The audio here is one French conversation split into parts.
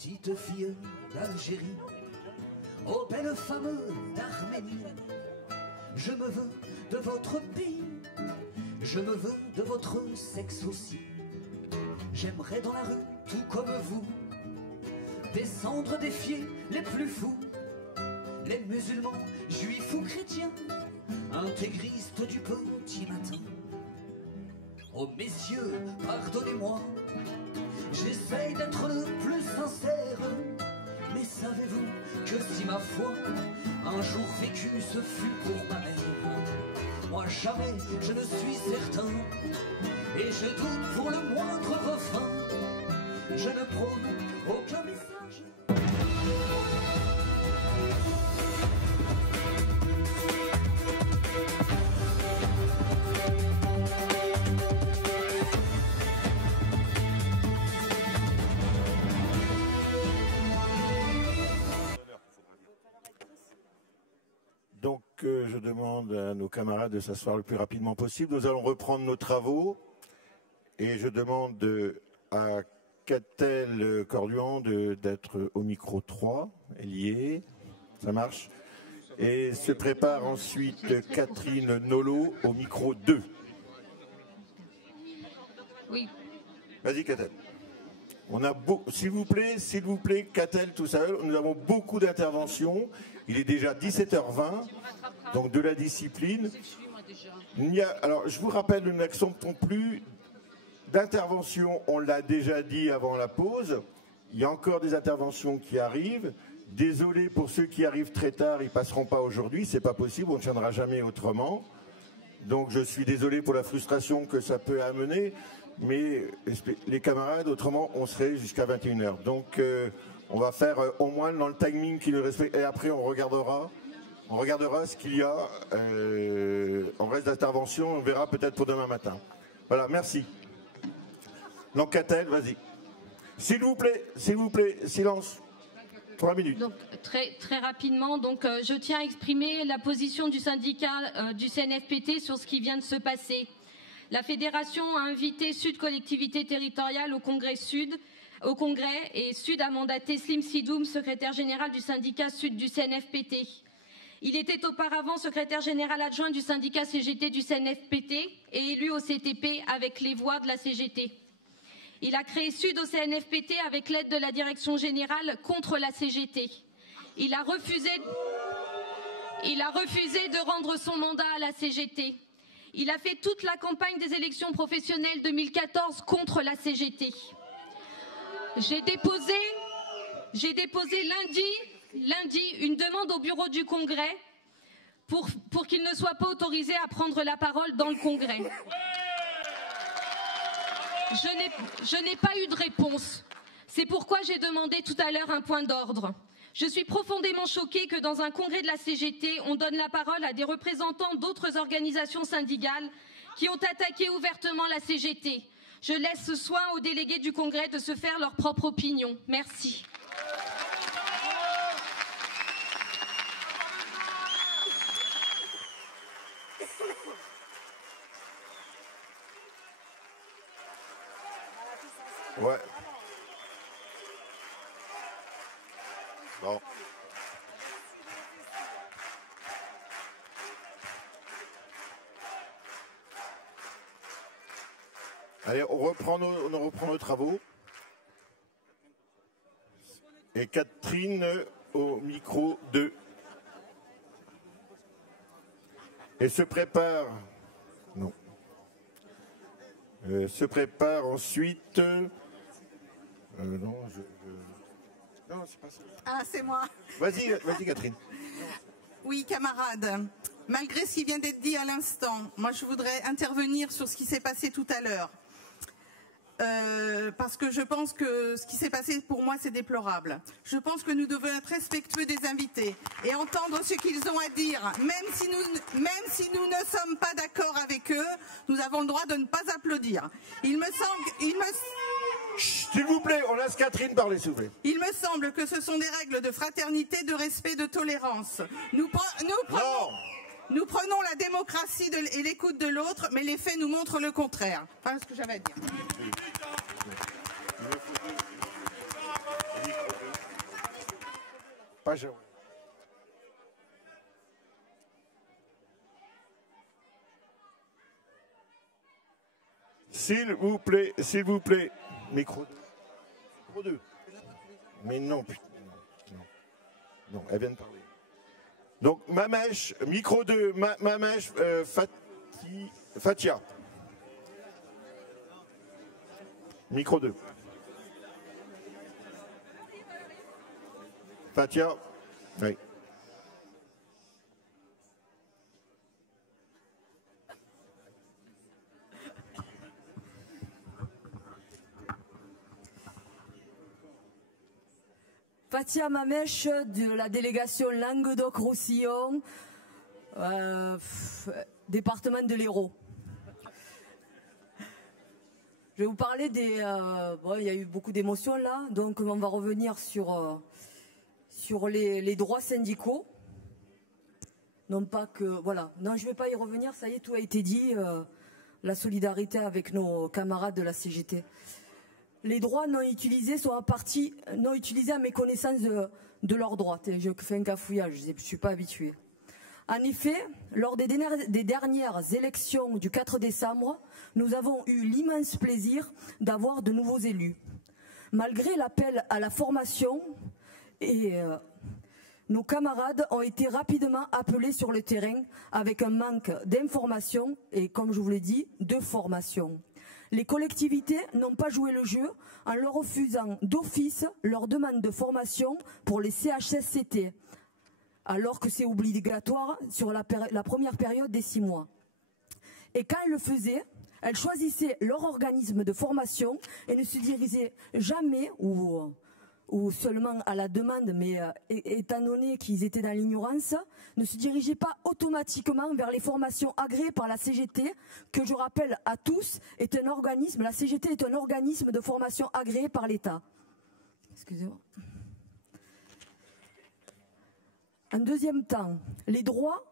petites filles d'Algérie, aux belles femmes d'Arménie. Je me veux de votre pays, je me veux de votre sexe aussi. J'aimerais dans la rue, tout comme vous, descendre, défier les plus fous, les musulmans, juifs ou chrétiens, intégristes du petit matin. Oh messieurs, pardonnez-moi, j'essaye d'être le plus sincère, mais savez-vous que si ma foi un jour vécue ce fut pour ma mère, moi jamais je ne suis certain, et je doute pour le moindre refrain, je ne prône aucun message. Donc, je demande à nos camarades de s'asseoir le plus rapidement possible. Nous allons reprendre nos travaux et je demande à Catel Corduan d'être au micro 3, elle y est, ça marche. Et se prépare ensuite Catherine Nolot au micro 2. Oui. Vas-y, Catel. On a s'il vous plaît, Catel tout seul, nous avons beaucoup d'interventions. Il est déjà 17h20, donc de la discipline. Alors, je vous rappelle, nous n'acceptons plus d'intervention, on l'a déjà dit avant la pause. Il y a encore des interventions qui arrivent. Désolé pour ceux qui arrivent très tard, ils ne passeront pas aujourd'hui, c'est pas possible, on ne tiendra jamais autrement. Donc je suis désolé pour la frustration que ça peut amener. Mais les camarades, autrement, on serait jusqu'à 21h. Donc, on va faire au moins dans le timing qui nous respecte. Et après, on regardera ce qu'il y a en reste d'intervention. On verra peut-être pour demain matin. Voilà, merci. Donc, Catel, vas-y. S'il vous plaît, silence. 3 minutes. Donc, très rapidement, donc, je tiens à exprimer la position du syndicat du CNFPT sur ce qui vient de se passer. La fédération a invité Sud Collectivité Territoriale au congrès et Sud a mandaté Slim Sidoum, secrétaire général du syndicat Sud du CNFPT. Il était auparavant secrétaire général adjoint du syndicat CGT du CNFPT et élu au CTP avec les voix de la CGT. Il a créé Sud au CNFPT avec l'aide de la direction générale contre la CGT. Il a refusé de rendre son mandat à la CGT. Il a fait toute la campagne des élections professionnelles 2014 contre la CGT. J'ai déposé lundi une demande au bureau du Congrès pour qu'il ne soit pas autorisé à prendre la parole dans le Congrès. Je n'ai pas eu de réponse. C'est pourquoi j'ai demandé tout à l'heure un point d'ordre. Je suis profondément choquée que dans un congrès de la CGT, on donne la parole à des représentants d'autres organisations syndicales qui ont attaqué ouvertement la CGT. Je laisse ce soin aux délégués du congrès de se faire leur propre opinion. Merci. Ouais. Bon. Allez, on reprend nos travaux. Et Catherine au micro 2. Et se prépare. Non. Se prépare ensuite. Non, non, c'est pas ça. Ah, c'est moi. Vas-y, Catherine. Oui, camarades, malgré ce qui vient d'être dit à l'instant, moi je voudrais intervenir sur ce qui s'est passé tout à l'heure. Parce que je pense que ce qui s'est passé pour moi c'est déplorable. Je pense que nous devons être respectueux des invités et entendre ce qu'ils ont à dire. Même si nous ne sommes pas d'accord avec eux, nous avons le droit de ne pas applaudir. S'il vous plaît, on laisse Catherine parler, s'il vous plaît. Il me semble que ce sont des règles de fraternité, de respect, de tolérance. Nous prenons la démocratie et l'écoute de l'autre, mais les faits nous montrent le contraire. Voilà ce que j'avais à dire. Pas Jawad. S'il vous plaît, s'il vous plaît. Micro 2. Micro 2. Mais non, putain. Non, elle vient de parler. Donc, Mamèche, micro 2, Mamèche, Fatia. Micro 2. Fatia. Oui. Fatia Mamèche de la délégation Languedoc-Roussillon, département de l'Hérault. Je vais vous parler des... bon, il y a eu beaucoup d'émotions là, donc on va revenir sur les droits syndicaux. Non pas que... Voilà, non je ne vais pas y revenir, ça y est, tout a été dit. La solidarité avec nos camarades de la CGT. Les droits non utilisés sont en partie non utilisés à méconnaissance de leurs droits. Je fais un cafouillage, je ne suis pas habituée. En effet, lors des dernières élections du 4 décembre, nous avons eu l'immense plaisir d'avoir de nouveaux élus. Malgré l'appel à la formation, nos camarades ont été rapidement appelés sur le terrain avec un manque d'information et, comme je vous l'ai dit, de formation. Les collectivités n'ont pas joué le jeu en leur refusant d'office leur demande de formation pour les CHSCT, alors que c'est obligatoire sur la première période des 6 mois. Et quand elles le faisaient, elles choisissaient leur organisme de formation et ne se dirigeaient jamais ou seulement à la demande, mais étant donné qu'ils étaient dans l'ignorance, ne se dirigeaient pas automatiquement vers les formations agréées par la CGT, que je rappelle à tous, est un organisme, la CGT est un organisme de formation agréé par l'État. Excusez-moi. En deuxième temps, les droits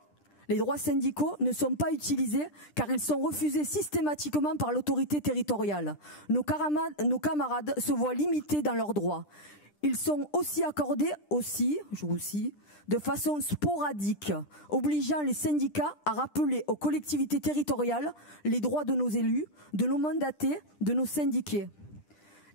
syndicaux ne sont pas utilisés car ils sont refusés systématiquement par l'autorité territoriale. Nos camarades se voient limités dans leurs droits. Ils sont aussi accordés de façon sporadique, obligeant les syndicats à rappeler aux collectivités territoriales les droits de nos élus, de nos mandatés, de nos syndiqués.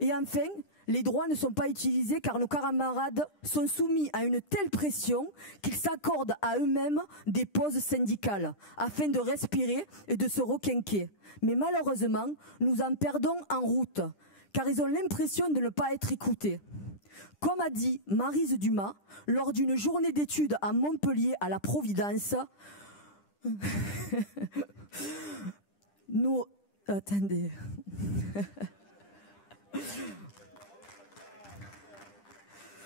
Et enfin, les droits ne sont pas utilisés car nos camarades sont soumis à une telle pression qu'ils s'accordent à eux-mêmes des pauses syndicales afin de respirer et de se requinquer. Mais malheureusement, nous en perdons en route car ils ont l'impression de ne pas être écoutés. Comme a dit Maryse Dumas lors d'une journée d'études à Montpellier à la Providence, nous... Attendez...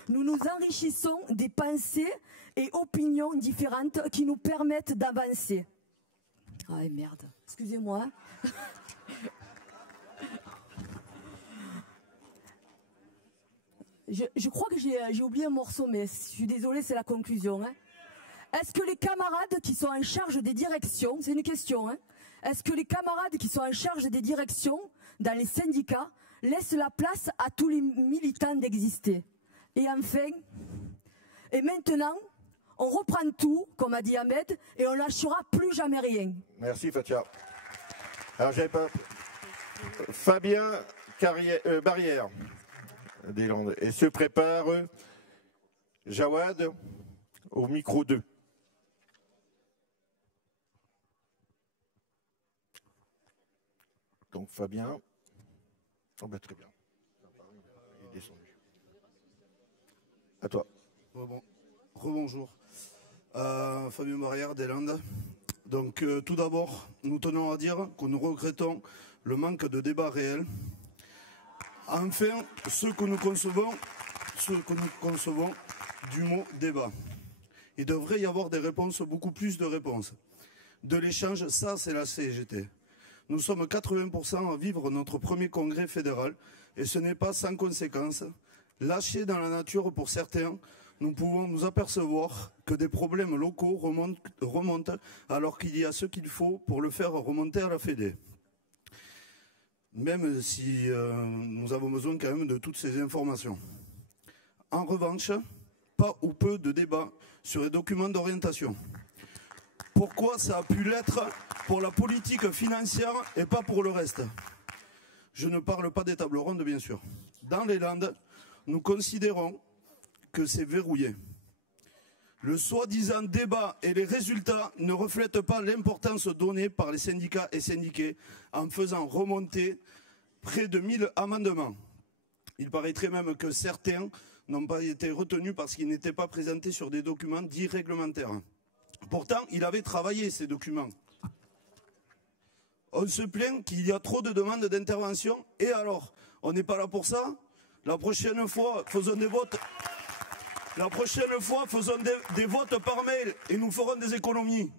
Nous nous enrichissons des pensées et opinions différentes qui nous permettent d'avancer. Ah merde, excusez-moi. Je crois que j'ai oublié un morceau, mais je suis désolée, c'est la conclusion. Hein. Est-ce que les camarades qui sont en charge des directions, c'est une question, hein, est-ce que les camarades qui sont en charge des directions dans les syndicats laissent la place à tous les militants d'exister? Et enfin, et maintenant, on reprend tout, comme a dit Ahmed, et on lâchera plus jamais rien. Merci Fatia. Alors j'avais pas... Fabien Barrière des Landes. Et se prépare Jawad au micro 2. Donc Fabien. Oh ben très bien. Il est descendu. À toi. Rebonjour. Fabien Barrière des Landes. Donc tout d'abord, nous tenons à dire que nous regrettons le manque de débat réel. Enfin, ce que nous concevons du mot débat. Il devrait y avoir des réponses, beaucoup plus de réponses. De l'échange, ça c'est la CGT. Nous sommes 80% à vivre notre premier congrès fédéral et ce n'est pas sans conséquence. Lâchés dans la nature pour certains, nous pouvons nous apercevoir que des problèmes locaux remontent alors qu'il y a ce qu'il faut pour le faire remonter à la Fédé. Même si nous avons besoin quand même de toutes ces informations. En revanche, pas ou peu de débats sur les documents d'orientation. Pourquoi ça a pu l'être pour la politique financière et pas pour le reste? Je ne parle pas des tables rondes, bien sûr. Dans les Landes, nous considérons que c'est verrouillé. Le soi-disant débat et les résultats ne reflètent pas l'importance donnée par les syndicats et syndiqués en faisant remonter près de 1000 amendements. Il paraîtrait même que certains n'ont pas été retenus parce qu'ils n'étaient pas présentés sur des documents dits réglementaires. Pourtant, il avait travaillé ces documents. On se plaint qu'il y a trop de demandes d'intervention. Et alors, on n'est pas là pour ça? La prochaine fois, faisons des votes. La prochaine fois, faisons des votes par mail et nous ferons des économies.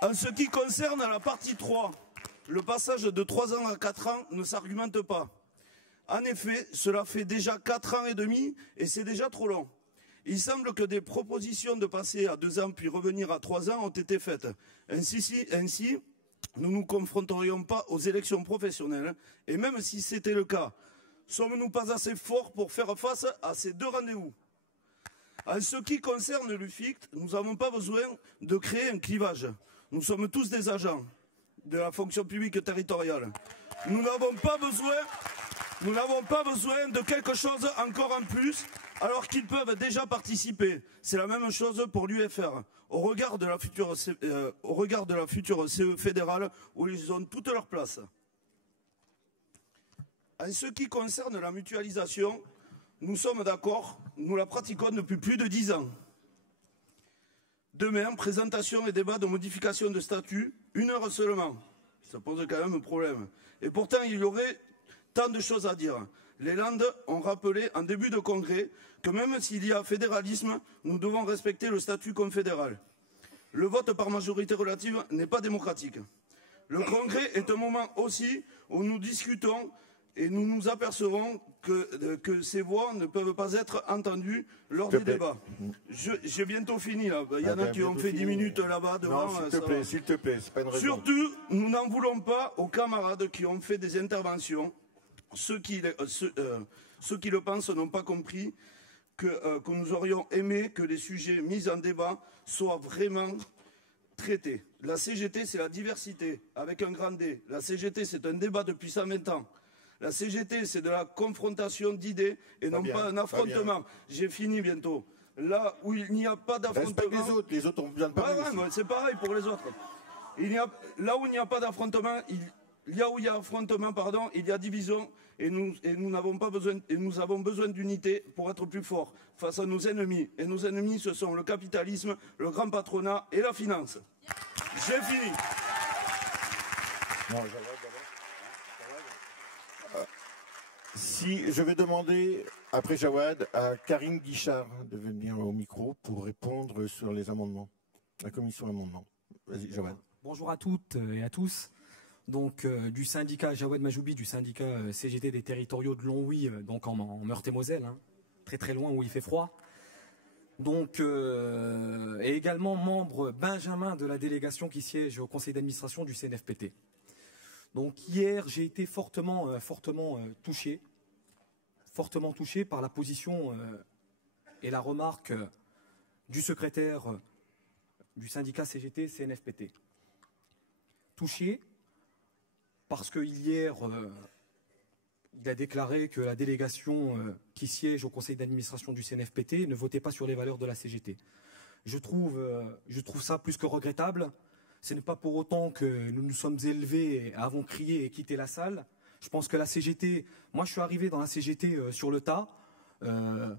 En ce qui concerne la partie 3, le passage de 3 ans à 4 ans ne s'argumente pas. En effet, cela fait déjà 4 ans et demi et c'est déjà trop long. Il semble que des propositions de passer à 2 ans puis revenir à 3 ans ont été faites. Ainsi, nous ne nous confronterions pas aux élections professionnelles. Et même si c'était le cas, sommes-nous pas assez forts pour faire face à ces 2 rendez-vous? En ce qui concerne l'UFICT, nous n'avons pas besoin de créer un clivage. Nous sommes tous des agents de la fonction publique territoriale. Nous n'avons pas besoin de quelque chose encore en plus, alors qu'ils peuvent déjà participer. C'est la même chose pour l'UFR, au regard de la future CE fédérale, où ils ont toute leur place. En ce qui concerne la mutualisation, nous sommes d'accord, nous la pratiquons depuis plus de 10 ans. Demain, présentation et débat de modification de statut, 1 heure seulement. Ça pose quand même un problème. Et pourtant, il y aurait tant de choses à dire. Les Landes ont rappelé en début de congrès que même s'il y a fédéralisme, nous devons respecter le statut confédéral. Le vote par majorité relative n'est pas démocratique. Le congrès est un moment aussi où nous discutons et nous nous apercevons que ces voix ne peuvent pas être entendues lors des débats. J'ai bientôt fini là. Il y en a qui ont fait 10 minutes là-bas devant. Non, s'il te plaît, c'est pas une raison. Surtout, nous n'en voulons pas aux camarades qui ont fait des interventions. Ceux qui le pensent n'ont pas compris que nous aurions aimé que les sujets mis en débat soient vraiment traités. La CGT, c'est la diversité, avec un grand D. La CGT, c'est un débat depuis 120 ans. La CGT, c'est de la confrontation d'idées et non pas un affrontement. J'ai fini bientôt. Là où il n'y a pas d'affrontement... Les autres ont besoin de parler. C'est pareil pour les autres. Là où il n'y a pas d'affrontement, il y a affrontement, pardon, il y a division et nous n'avons pas besoin et nous avons besoin d'unité pour être plus forts face à nos ennemis. Et nos ennemis, ce sont le capitalisme, le grand patronat et la finance. J'ai fini. Non, si je vais demander, après Jawad, à Karine Guichard de venir au micro pour répondre sur les amendements, la commission amendement. Vas-y, Jawad. Bonjour à toutes et à tous. Donc, du syndicat Jawad Majoubi, du syndicat CGT des territoriaux de Longwy, donc en Meurthe-et-Moselle, hein, très très loin où il fait froid. Donc, et également membre benjamin de la délégation qui siège au conseil d'administration du CNFPT. Donc hier, j'ai été fortement touché par la position et la remarque du secrétaire du syndicat CGT CNFPT. Touché parce que hier, il a déclaré que la délégation qui siège au conseil d'administration du CNFPT ne votait pas sur les valeurs de la CGT. Je trouve ça plus que regrettable. Ce n'est pas pour autant que nous nous sommes élevés, avons crié et quitté la salle. Je pense que la CGT, moi je suis arrivé dans la CGT sur le tas, dans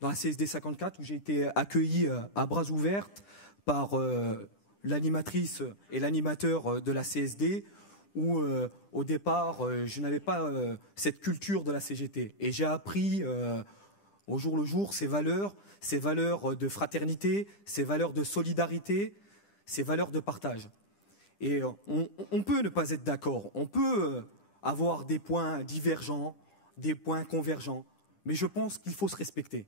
la CSD 54, où j'ai été accueilli à bras ouverts par l'animatrice et l'animateur de la CSD, où au départ je n'avais pas cette culture de la CGT. Et j'ai appris au jour le jour ces valeurs de fraternité, ces valeurs de solidarité, ces valeurs de partage. Et on peut ne pas être d'accord, on peut avoir des points divergents, des points convergents, mais je pense qu'il faut se respecter.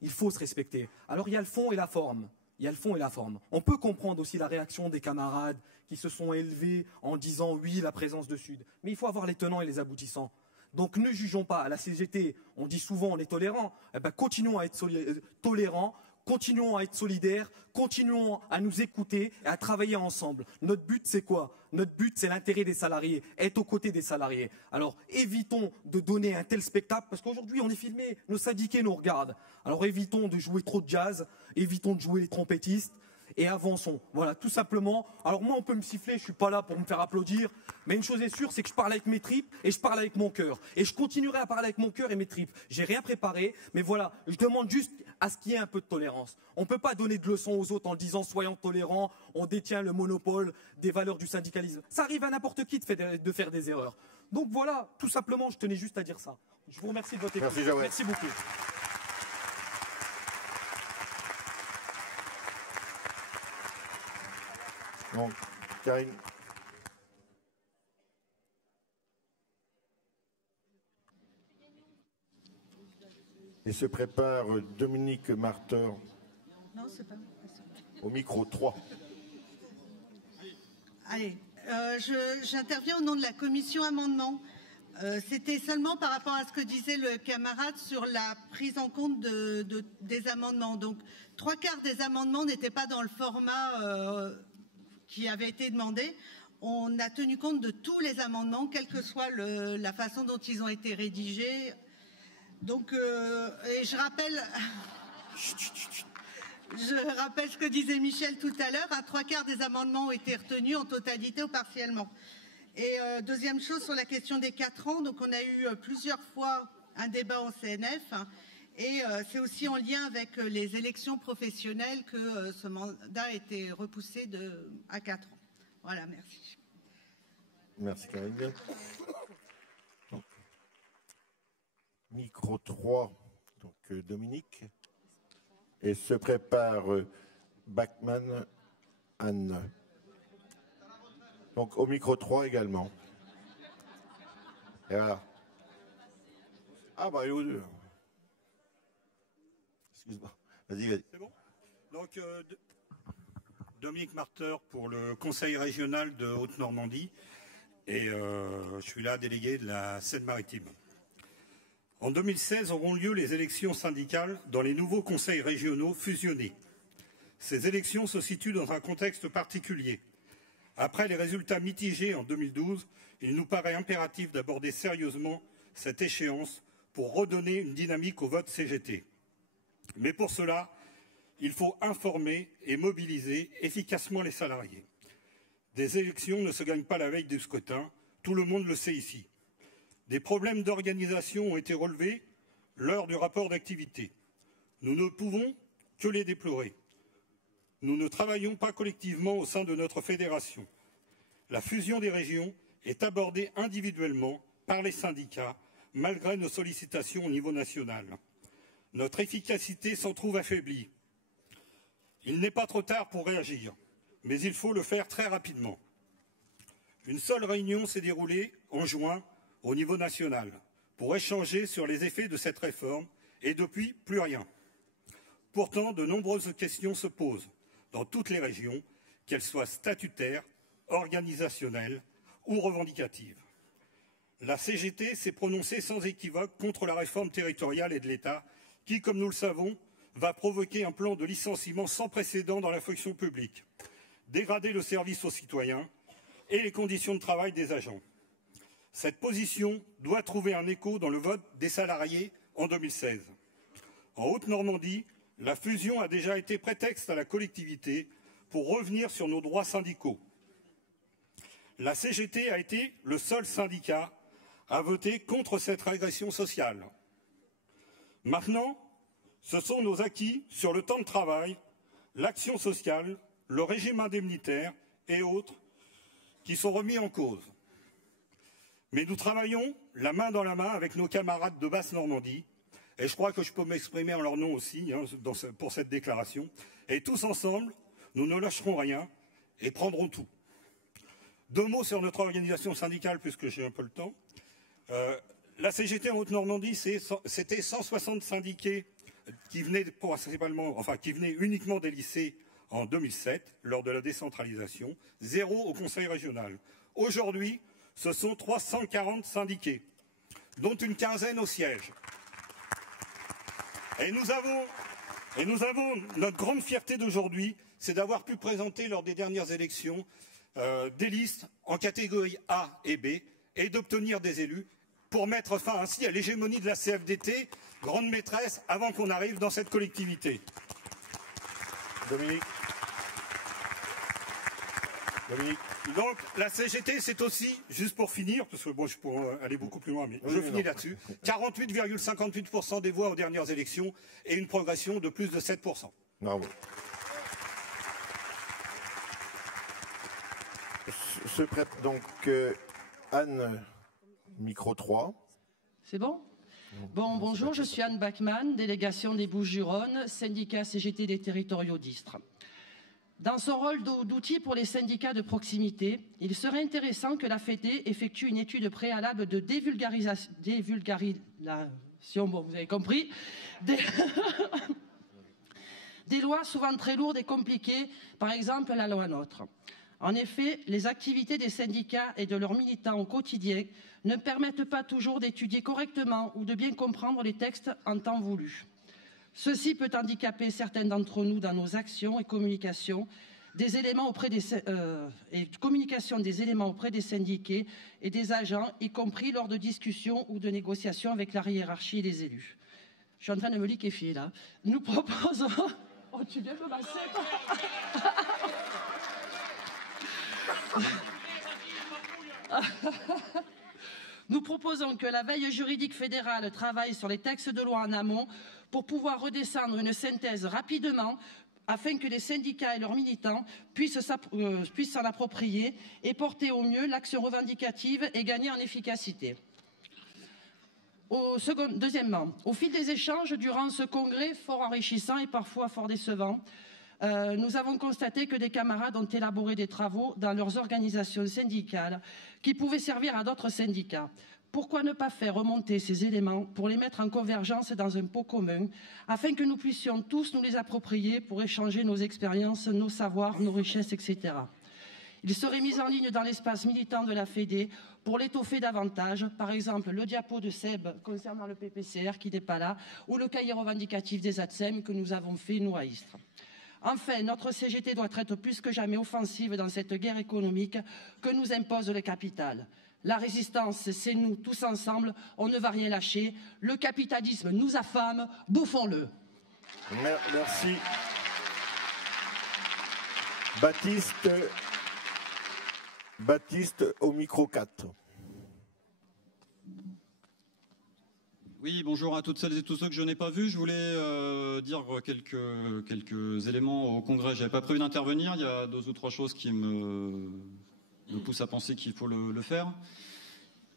Il faut se respecter. Alors il y a le fond et la forme. Il y a le fond et la forme. On peut comprendre aussi la réaction des camarades qui se sont élevés en disant oui, la présence de Sud. Mais il faut avoir les tenants et les aboutissants. Donc ne jugeons pas. À la CGT, on dit souvent on est tolérant. Eh ben, continuons à être tolérants, continuons à être solidaires, continuons à nous écouter et à travailler ensemble. Notre but, c'est quoi? Notre but, c'est l'intérêt des salariés, être aux côtés des salariés. Alors évitons de donner un tel spectacle, parce qu'aujourd'hui on est filmé, nos syndiqués nous regardent. Alors évitons de jouer trop de jazz, évitons de jouer les trompettistes, et avançons. Voilà, tout simplement. Alors moi, on peut me siffler, je ne suis pas là pour me faire applaudir, mais une chose est sûre, c'est que je parle avec mes tripes et je parle avec mon cœur. Et je continuerai à parler avec mon cœur et mes tripes. J'ai rien préparé, mais voilà, je demande juste à ce qu'il y ait un peu de tolérance. On ne peut pas donner de leçons aux autres en disant soyons tolérants, on détient le monopole des valeurs du syndicalisme. Ça arrive à n'importe qui de faire des erreurs. Donc voilà, tout simplement, je tenais juste à dire ça. Je vous remercie de votre écoute. Merci beaucoup. Donc, Karine. Et se prépare Dominique Marter. Non, c'est pas. Au micro 3. Allez, j'interviens au nom de la commission amendement. C'était seulement par rapport à ce que disait le camarade sur la prise en compte des amendements. Donc, 3/4 des amendements n'étaient pas dans le format qui avait été demandé. On a tenu compte de tous les amendements, quelle que soit la façon dont ils ont été rédigés. Donc, et je rappelle ce que disait Michel tout à l'heure, 3/4 des amendements ont été retenus en totalité ou partiellement. Et deuxième chose, sur la question des 4 ans, donc on a eu plusieurs fois un débat en CNF, hein, et c'est aussi en lien avec les élections professionnelles que ce mandat a été repoussé à 4 ans. Voilà, merci. Merci Karine. Micro 3, donc Dominique. Et se prépare Bachmann Anne. Donc au micro 3 également. Et voilà. Ah bah il est aux deux. Excuse-moi. Vas-y. C'est bon. Donc Dominique Marter pour le Conseil régional de Haute-Normandie. Et je suis là délégué de la Seine-Maritime. En 2016 auront lieu les élections syndicales dans les nouveaux conseils régionaux fusionnés. Ces élections se situent dans un contexte particulier. Après les résultats mitigés en 2012, il nous paraît impératif d'aborder sérieusement cette échéance pour redonner une dynamique au vote CGT. Mais pour cela, il faut informer et mobiliser efficacement les salariés. Des élections ne se gagnent pas la veille du scrutin, tout le monde le sait ici. Des problèmes d'organisation ont été relevés lors du rapport d'activité. Nous ne pouvons que les déplorer. Nous ne travaillons pas collectivement au sein de notre fédération. La fusion des régions est abordée individuellement par les syndicats, malgré nos sollicitations au niveau national. Notre efficacité s'en trouve affaiblie. Il n'est pas trop tard pour réagir, mais il faut le faire très rapidement. Une seule réunion s'est déroulée en juin au niveau national pour échanger sur les effets de cette réforme et depuis, plus rien. Pourtant, de nombreuses questions se posent dans toutes les régions, qu'elles soient statutaires, organisationnelles ou revendicatives. La CGT s'est prononcée sans équivoque contre la réforme territoriale et de l'État qui, comme nous le savons, va provoquer un plan de licenciement sans précédent dans la fonction publique, dégrader le service aux citoyens et les conditions de travail des agents. Cette position doit trouver un écho dans le vote des salariés en 2016. En Haute-Normandie, la fusion a déjà été prétexte à la collectivité pour revenir sur nos droits syndicaux. La CGT a été le seul syndicat à voter contre cette régression sociale. Maintenant, ce sont nos acquis sur le temps de travail, l'action sociale, le régime indemnitaire et autres qui sont remis en cause. Mais nous travaillons la main dans la main avec nos camarades de Basse-Normandie, et je crois que je peux m'exprimer en leur nom aussi pour cette déclaration, et tous ensemble, nous ne lâcherons rien et prendrons tout. 2 mots sur notre organisation syndicale, puisque j'ai un peu le temps. La CGT en Haute-Normandie, c'était 160 syndiqués qui venaient uniquement des lycées en 2007, lors de la décentralisation, 0 au Conseil régional. Aujourd'hui, ce sont 340 syndiqués. dont une quinzaine au siège. Et nous avons notre grande fierté d'aujourd'hui, c'est d'avoir pu présenter lors des dernières élections des listes en catégorie A et B et d'obtenir des élus pour mettre fin ainsi à l'hégémonie de la CFDT, grande maîtresse, avant qu'on arrive dans cette collectivité. Dominique. Donc la CGT, c'est aussi, juste pour finir, parce que bon, je pourrais aller beaucoup plus loin, mais je finis là-dessus, 48,58% des voix aux dernières élections et une progression de plus de 7%. Bravo. Donc, Anne, micro 3. C'est bon? Bon, bonjour, je suis Anne Bachmann, délégation des Bouches-du-Rhône, syndicat CGT des territoriaux d'Istres. Dans son rôle d'outil pour les syndicats de proximité, il serait intéressant que la FED effectue une étude préalable de dévulgarisation, bon, vous avez compris, des lois souvent très lourdes et compliquées, par exemple la loi NOTRe. En effet, les activités des syndicats et de leurs militants au quotidien ne permettent pas toujours d'étudier correctement ou de bien comprendre les textes en temps voulu. Ceci peut handicaper certains d'entre nous dans nos actions et communications des éléments auprès des syndiqués et des agents, y compris lors de discussions ou de négociations avec la hiérarchie et les élus. Je suis en train de me liquéfier là. Nous proposons... Oh, tu viens me masser. Nous proposons que la veille juridique fédérale travaille sur les textes de loi en amont pour pouvoir redescendre une synthèse rapidement afin que les syndicats et leurs militants puissent s'en approprier et porter au mieux l'action revendicative et gagner en efficacité. Deuxièmement, au fil des échanges durant ce congrès fort enrichissant et parfois fort décevant, nous avons constaté que des camarades ont élaboré des travaux dans leurs organisations syndicales qui pouvaient servir à d'autres syndicats. Pourquoi ne pas faire remonter ces éléments pour les mettre en convergence dans un pot commun afin que nous puissions tous nous les approprier pour échanger nos expériences, nos savoirs, nos richesses, etc. Il serait mis en ligne dans l'espace militant de la FED pour l'étoffer davantage, par exemple le diapo de Seb concernant le PPCR qui n'est pas là, ou le cahier revendicatif des ATSEM que nous avons fait, nous, à Istres. Enfin, notre CGT doit être plus que jamais offensive dans cette guerre économique que nous impose le capital. La résistance, c'est nous, tous ensemble, on ne va rien lâcher. Le capitalisme nous affame, bouffons-le. Merci. Baptiste au micro 4. Oui, bonjour à toutes celles et tous ceux que je n'ai pas vus. Je voulais dire quelques éléments au Congrès. Je n'avais pas prévu d'intervenir. Il y a 2 ou 3 choses qui me poussent à penser qu'il faut le faire.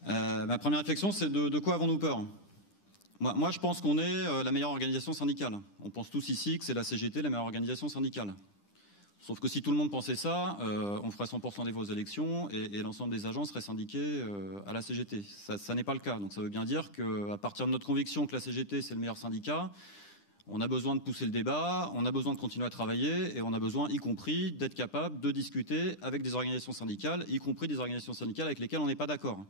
Ma première réflexion, c'est de quoi avons-nous peur ? Moi, je pense qu'on est la meilleure organisation syndicale. On pense tous ici que c'est la CGT, la meilleure organisation syndicale. Sauf que si tout le monde pensait ça, on ferait 100% des voix aux élections et l'ensemble des agents seraient syndiqués à la CGT. Ça n'est pas le cas. Donc ça veut bien dire qu'à partir de notre conviction que la CGT c'est le meilleur syndicat, on a besoin de pousser le débat, on a besoin de continuer à travailler et on a besoin, y compris, d'être capable de discuter avec des organisations syndicales, y compris des organisations syndicales avec lesquelles on n'est pas d'accord.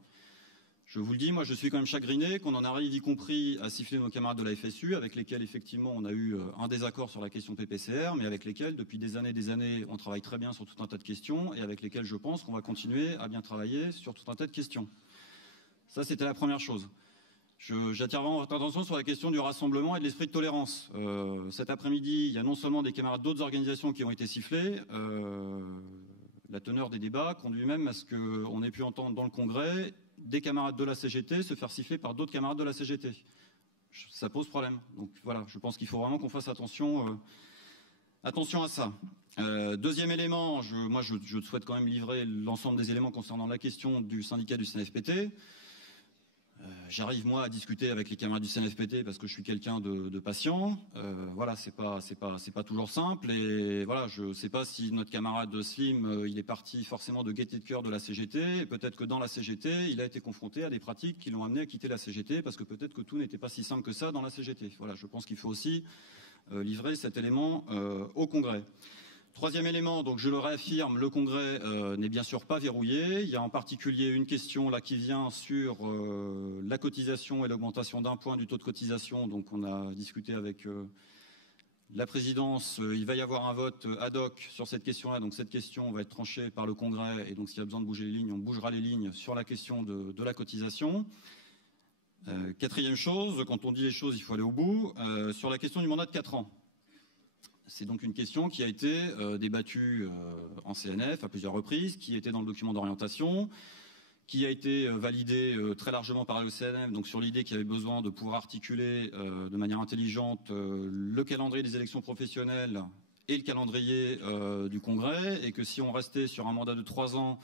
Je vous le dis, moi je suis quand même chagriné qu'on en arrive y compris à siffler nos camarades de la FSU, avec lesquels effectivement on a eu un désaccord sur la question PPCR, mais avec lesquels depuis des années on travaille très bien sur tout un tas de questions et avec lesquels je pense qu'on va continuer à bien travailler sur tout un tas de questions. Ça c'était la première chose. J'attire vraiment votre attention sur la question du rassemblement et de l'esprit de tolérance. Cet après-midi, il y a non seulement des camarades d'autres organisations qui ont été sifflés, la teneur des débats conduit même à ce qu'on ait pu entendre dans le Congrès des camarades de la CGT se faire siffler par d'autres camarades de la CGT. Ça pose problème. Donc voilà, je pense qu'il faut vraiment qu'on fasse attention à ça. Deuxième élément, je souhaite quand même livrer l'ensemble des éléments concernant la question du syndicat du CNFPT. J'arrive moi à discuter avec les camarades du CNFPT parce que je suis quelqu'un de patient. Voilà, c'est pas toujours simple et voilà, je sais pas si notre camarade Slim, il est parti forcément de gaieté de cœur de la CGT. Et peut-être que dans la CGT, il a été confronté à des pratiques qui l'ont amené à quitter la CGT parce que peut-être que tout n'était pas si simple que ça dans la CGT. Voilà, je pense qu'il faut aussi livrer cet élément au Congrès. Troisième élément, donc je le réaffirme, le Congrès n'est bien sûr pas verrouillé. Il y a en particulier une question là qui vient sur la cotisation et l'augmentation d'1 point du taux de cotisation. Donc on a discuté avec la présidence. Il va y avoir un vote ad hoc sur cette question-là. Donc cette question va être tranchée par le Congrès. Et donc s'il y a besoin de bouger les lignes, on bougera les lignes sur la question de la cotisation. Quatrième chose, quand on dit les choses, il faut aller au bout. Sur la question du mandat de 4 ans. C'est donc une question qui a été débattue en CNF à plusieurs reprises, qui était dans le document d'orientation, qui a été validée très largement par le CNF, donc sur l'idée qu'il y avait besoin de pouvoir articuler de manière intelligente le calendrier des élections professionnelles et le calendrier du Congrès, et que si on restait sur un mandat de 3 ans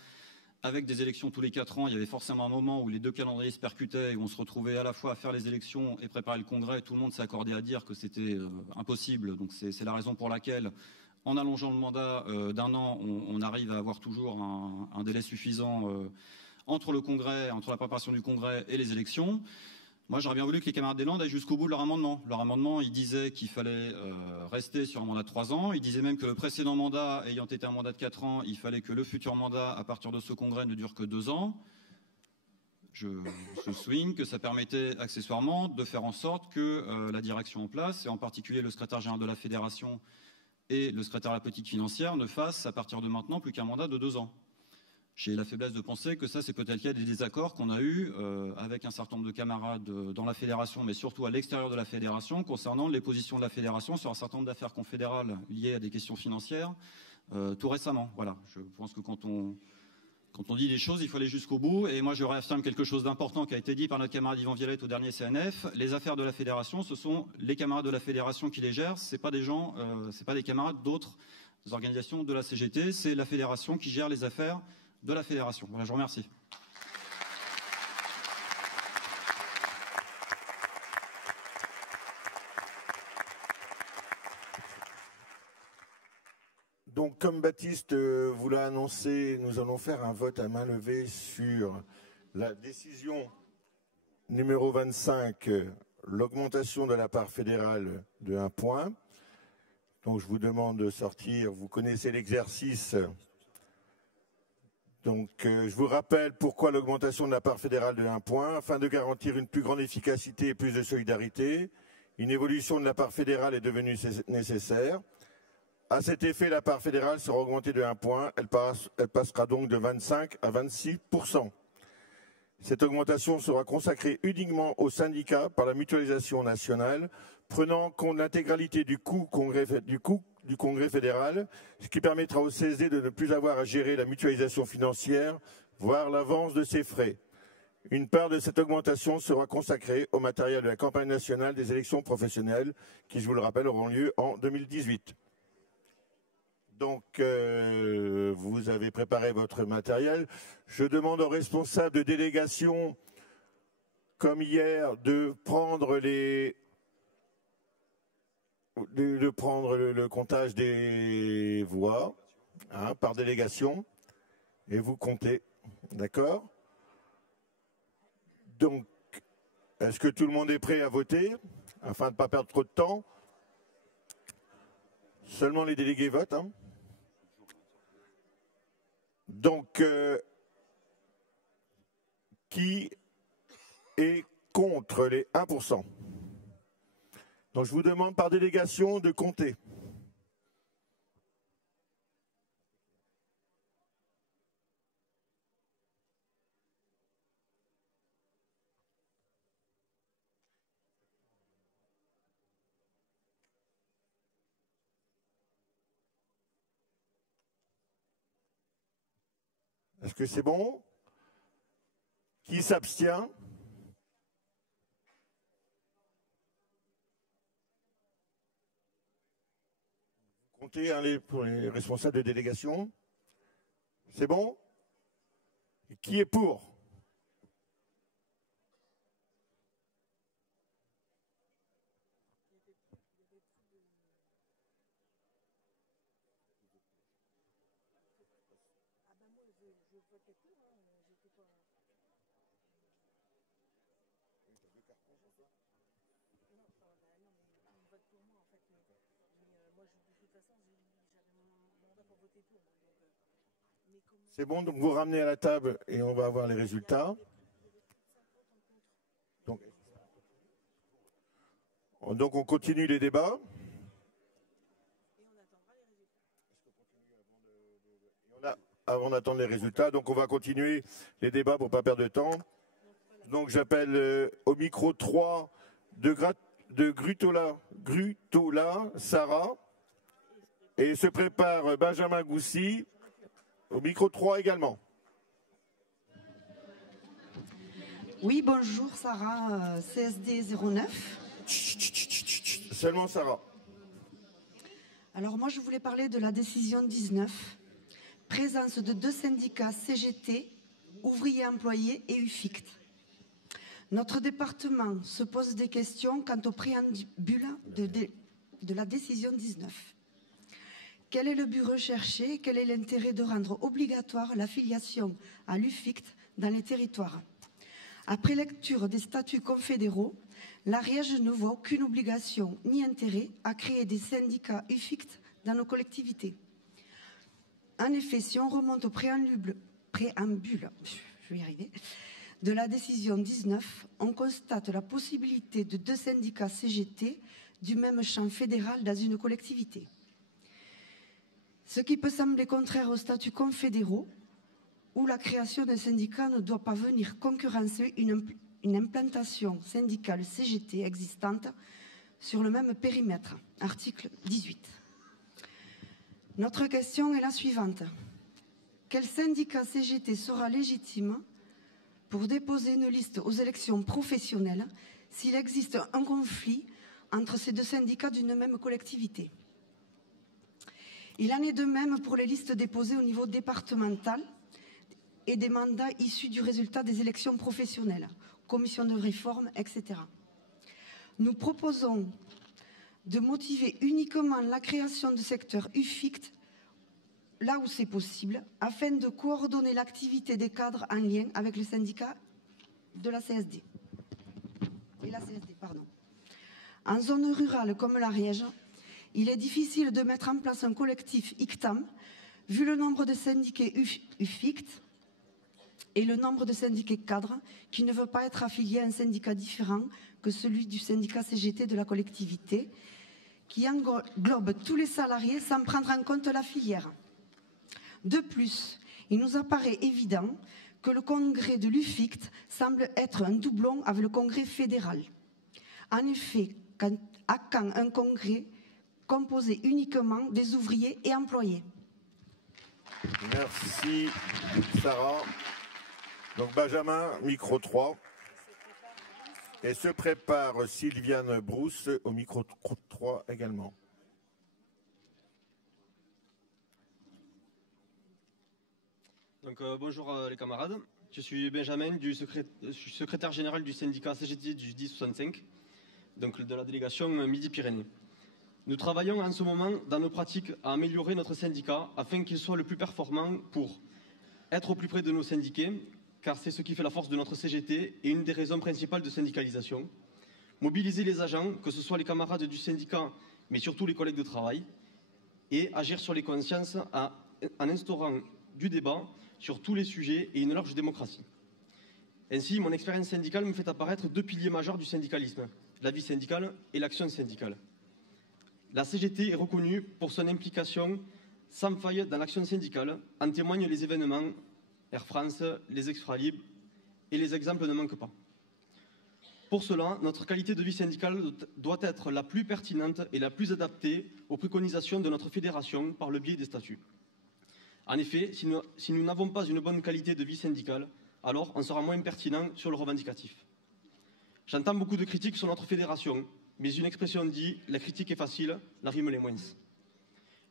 avec des élections tous les 4 ans, il y avait forcément un moment où les deux calendriers se percutaient et où on se retrouvait à la fois à faire les élections et préparer le Congrès. Tout le monde s'est accordé à dire que c'était impossible. Donc c'est la raison pour laquelle, en allongeant le mandat d'1 an, on arrive à avoir toujours un délai suffisant entre le Congrès, entre la préparation du Congrès et les élections. Moi, j'aurais bien voulu que les camarades des Landes aillent jusqu'au bout de leur amendement. Leur amendement, il disait qu'il fallait rester sur un mandat de 3 ans. Il disait même que le précédent mandat, ayant été un mandat de 4 ans, il fallait que le futur mandat, à partir de ce congrès, ne dure que 2 ans. Je souligne que ça permettait accessoirement de faire en sorte que la direction en place, et en particulier le secrétaire général de la fédération et le secrétaire à la politique financière, ne fassent à partir de maintenant plus qu'un mandat de 2 ans. J'ai la faiblesse de penser que ça, c'est peut-être lié à des désaccords qu'on a eus avec un certain nombre de camarades dans la fédération, mais surtout à l'extérieur de la fédération, concernant les positions de la fédération sur un certain nombre d'affaires confédérales liées à des questions financières tout récemment. Voilà, je pense que quand on dit des choses, il faut aller jusqu'au bout. Et moi, je réaffirme quelque chose d'important qui a été dit par notre camarade Yvan Violette au dernier CNF. Les affaires de la fédération, ce sont les camarades de la fédération qui les gèrent. C'est pas des gens, c'est pas des camarades d'autres organisations de la CGT. C'est la fédération qui gère les affaires de la fédération. Voilà, je vous remercie. Donc, comme Baptiste vous l'a annoncé, nous allons faire un vote à main levée sur la décision numéro 25, l'augmentation de la part fédérale de 1 point. Donc, je vous demande de sortir. Vous connaissez l'exercice. Donc, je vous rappelle pourquoi l'augmentation de la part fédérale de 1 point, afin de garantir une plus grande efficacité et plus de solidarité. Une évolution de la part fédérale est devenue nécessaire. À cet effet, la part fédérale sera augmentée de 1 point. Elle passera donc de 25 à 26%. Cette augmentation sera consacrée uniquement aux syndicats par la mutualisation nationale, prenant en compte l'intégralité du coût du Congrès fédéral, ce qui permettra au CSD de ne plus avoir à gérer la mutualisation financière, voire l'avance de ses frais. Une part de cette augmentation sera consacrée au matériel de la campagne nationale des élections professionnelles, qui, je vous le rappelle, auront lieu en 2018. Donc, vous avez préparé votre matériel. Je demande aux responsables de délégation, comme hier, de prendre le comptage des voix par délégation et vous comptez. D'accord? Donc, est-ce que tout le monde est prêt à voter afin de ne pas perdre trop de temps? Seulement les délégués votent. Hein. Donc, qui est contre les 1%? Donc, je vous demande par délégation de compter. Est-ce que c'est bon? Qui s'abstient? Comptez pour les responsables de délégation. C'est bon? Et qui est pour? C'est bon, donc vous ramenez à la table et on va avoir les résultats. Donc on continue les débats. Avant d'attendre les résultats, donc on va continuer les débats pour ne pas perdre de temps. Donc j'appelle au micro 3 de Grutola Sarah, et se prépare Benjamin Goussy au micro 3 également. Oui, bonjour Sarah, CSD 09. Seulement Sarah. Alors moi je voulais parler de la décision 19, présence de 2 syndicats CGT, ouvriers employés et UFICT. Notre département se pose des questions quant au préambule de la décision 19. Quel est le but recherché? Quel est l'intérêt de rendre obligatoire l'affiliation à l'UFICT dans les territoires? Après lecture des statuts confédéraux, l'Ariège ne voit aucune obligation ni intérêt à créer des syndicats UFICT dans nos collectivités. En effet, si on remonte au préambule je vais y arriver, de la décision 19, on constate la possibilité de 2 syndicats CGT du même champ fédéral dans une collectivité. Ce qui peut sembler contraire aux statuts confédéraux, où la création d'un syndicat ne doit pas venir concurrencer une implantation syndicale CGT existante sur le même périmètre. Article 18. Notre question est la suivante. Quel syndicat CGT sera légitime pour déposer une liste aux élections professionnelles s'il existe un conflit entre ces 2 syndicats d'une même collectivité? Il en est de même pour les listes déposées au niveau départemental et des mandats issus du résultat des élections professionnelles, commission de réforme, etc. Nous proposons de motiver uniquement la création de secteurs UFICT là où c'est possible, afin de coordonner l'activité des cadres en lien avec le syndicat de la CSD. En zone rurale comme l'Ariège, il est difficile de mettre en place un collectif ICTAM, vu le nombre de syndiqués UFICT et le nombre de syndiqués cadres qui ne veulent pas être affiliés à un syndicat différent que celui du syndicat CGT de la collectivité, qui englobe tous les salariés sans prendre en compte la filière. De plus, il nous apparaît évident que le congrès de l'UFICT semble être un doublon avec le congrès fédéral. En effet, à quand un congrès composé uniquement des ouvriers et employés? Merci Sarah. Donc Benjamin, micro 3. Et se prépare Sylviane Brousse au micro 3 également. Donc bonjour les camarades, je suis Benjamin, secrétaire général du syndicat CGT du 1065, donc de la délégation Midi-Pyrénées. Nous travaillons en ce moment dans nos pratiques à améliorer notre syndicat afin qu'il soit le plus performant pour être au plus près de nos syndiqués, car c'est ce qui fait la force de notre CGT et une des raisons principales de syndicalisation. Mobiliser les agents, que ce soit les camarades du syndicat, mais surtout les collègues de travail, et agir sur les consciences en instaurant du débat sur tous les sujets et une large démocratie. Ainsi, mon expérience syndicale me fait apparaître 2 piliers majeurs du syndicalisme, la vie syndicale et l'action syndicale. La CGT est reconnue pour son implication sans faille dans l'action syndicale, en témoignent les événements Air France, les Extralib, et les exemples ne manquent pas. Pour cela, notre qualité de vie syndicale doit être la plus pertinente et la plus adaptée aux préconisations de notre fédération par le biais des statuts. En effet, si nous n'avons pas une bonne qualité de vie syndicale, alors on sera moins pertinent sur le revendicatif. J'entends beaucoup de critiques sur notre fédération, mais une expression dit « la critique est facile, la rime l'est moins ».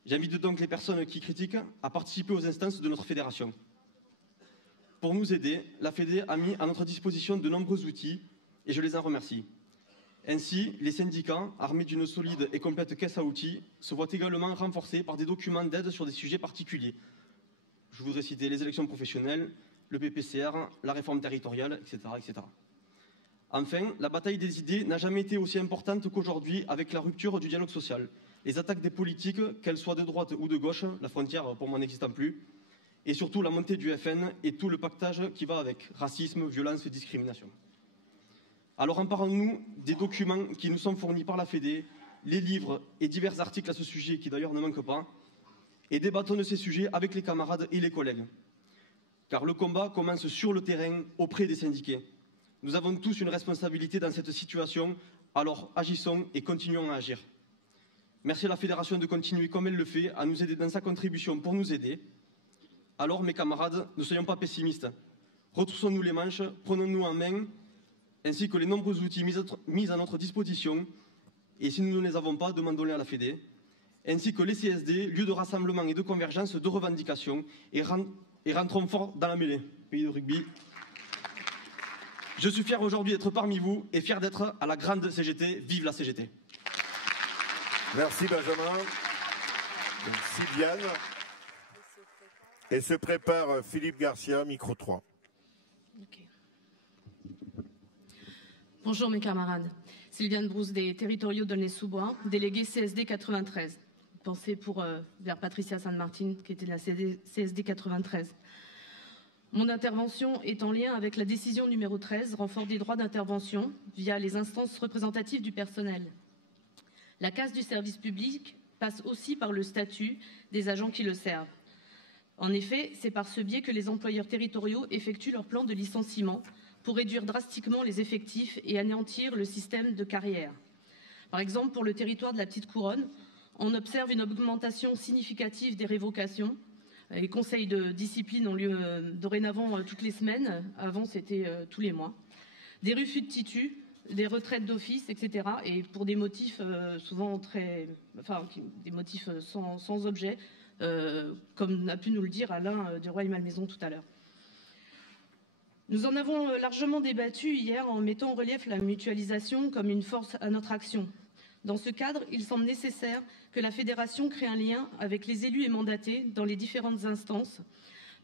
J'invite donc les personnes qui critiquent à participer aux instances de notre fédération. Pour nous aider, la Fédé a mis à notre disposition de nombreux outils et je les en remercie. Ainsi, les syndicats, armés d'une solide et complète caisse à outils, se voient également renforcés par des documents d'aide sur des sujets particuliers. Je voudrais citer les élections professionnelles, le PPCR, la réforme territoriale, etc. etc. Enfin, la bataille des idées n'a jamais été aussi importante qu'aujourd'hui avec la rupture du dialogue social. Les attaques des politiques, qu'elles soient de droite ou de gauche, la frontière pour moi n'existant plus, et surtout la montée du FN et tout le pactage qui va avec, racisme, violence et discrimination. Alors emparons-nous des documents qui nous sont fournis par la Fédé, les livres et divers articles à ce sujet qui d'ailleurs ne manquent pas, et débattons de ces sujets avec les camarades et les collègues. Car le combat commence sur le terrain auprès des syndiqués. Nous avons tous une responsabilité dans cette situation, alors agissons et continuons à agir. Merci à la Fédération de continuer comme elle le fait, à nous aider dans sa contribution pour nous aider. Alors mes camarades, ne soyons pas pessimistes. Retroussons-nous les manches, prenons-nous en main, ainsi que les nombreux outils mis à notre disposition. Et si nous ne les avons pas, demandons-les à la Fédé, ainsi que les CSD, lieux de rassemblement et de convergence, de revendication, et rentrons fort dans la mêlée. Pays de rugby. Je suis fier aujourd'hui d'être parmi vous et fier d'être à la grande CGT. Vive la CGT. Merci Benjamin. Donc, Sylviane. Et se prépare Philippe Garcia, micro 3. Okay. Bonjour mes camarades. Sylviane Brousse des territoriaux d'Aulnay-sous-Bois, déléguée CSD 93. Pensée vers Patricia Sainte-Martine, qui était de la CSD 93. Mon intervention est en lien avec la décision numéro 13, renfort des droits d'intervention via les instances représentatives du personnel. La casse du service public passe aussi par le statut des agents qui le servent. En effet, c'est par ce biais que les employeurs territoriaux effectuent leur plan de licenciement pour réduire drastiquement les effectifs et anéantir le système de carrière. Par exemple, pour le territoire de la Petite Couronne, on observe une augmentation significative des révocations. Les conseils de discipline ont lieu dorénavant toutes les semaines. Avant, c'était tous les mois. Des refus de titus, des retraites d'office, etc. Et pour des motifs souvent des motifs sans objet, comme a pu nous le dire Alain Duroy-Malmaison tout à l'heure. Nous en avons largement débattu hier en mettant en relief la mutualisation comme une force à notre action. Dans ce cadre, il semble nécessaire que la Fédération crée un lien avec les élus et mandatés dans les différentes instances,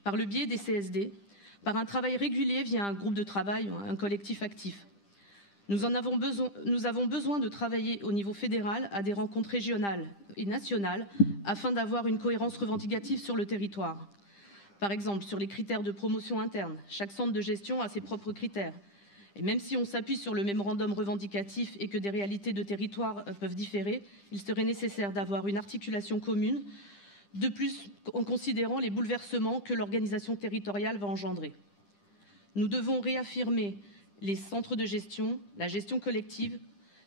par le biais des CSD, par un travail régulier via un groupe de travail, un collectif actif. Nous avons besoin de travailler au niveau fédéral à des rencontres régionales et nationales afin d'avoir une cohérence revendicative sur le territoire. Par exemple, sur les critères de promotion interne, chaque centre de gestion a ses propres critères. Et même si on s'appuie sur le mémorandum revendicatif et que des réalités de territoire peuvent différer, il serait nécessaire d'avoir une articulation commune, de plus en considérant les bouleversements que l'organisation territoriale va engendrer. Nous devons réaffirmer les centres de gestion, la gestion collective,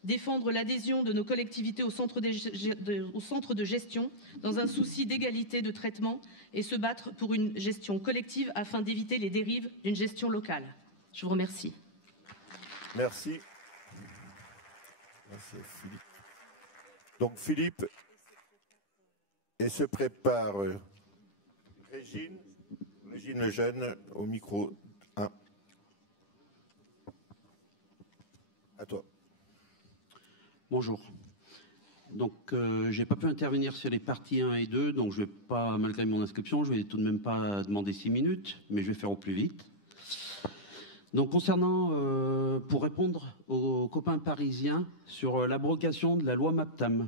défendre l'adhésion de nos collectivités au centre de gestion dans un souci d'égalité de traitement et se battre pour une gestion collective afin d'éviter les dérives d'une gestion locale. Je vous remercie. Merci. Merci Philippe. Donc Philippe, et se prépare Régine Lejeune au micro 1. À toi. Bonjour. Donc, j'ai pas pu intervenir sur les parties 1 et 2, donc je vais pas, malgré mon inscription, je vais tout de même pas demander 6 minutes, mais je vais faire au plus vite. Donc, concernant, pour répondre aux copains parisiens sur l'abrogation de la loi MAPTAM.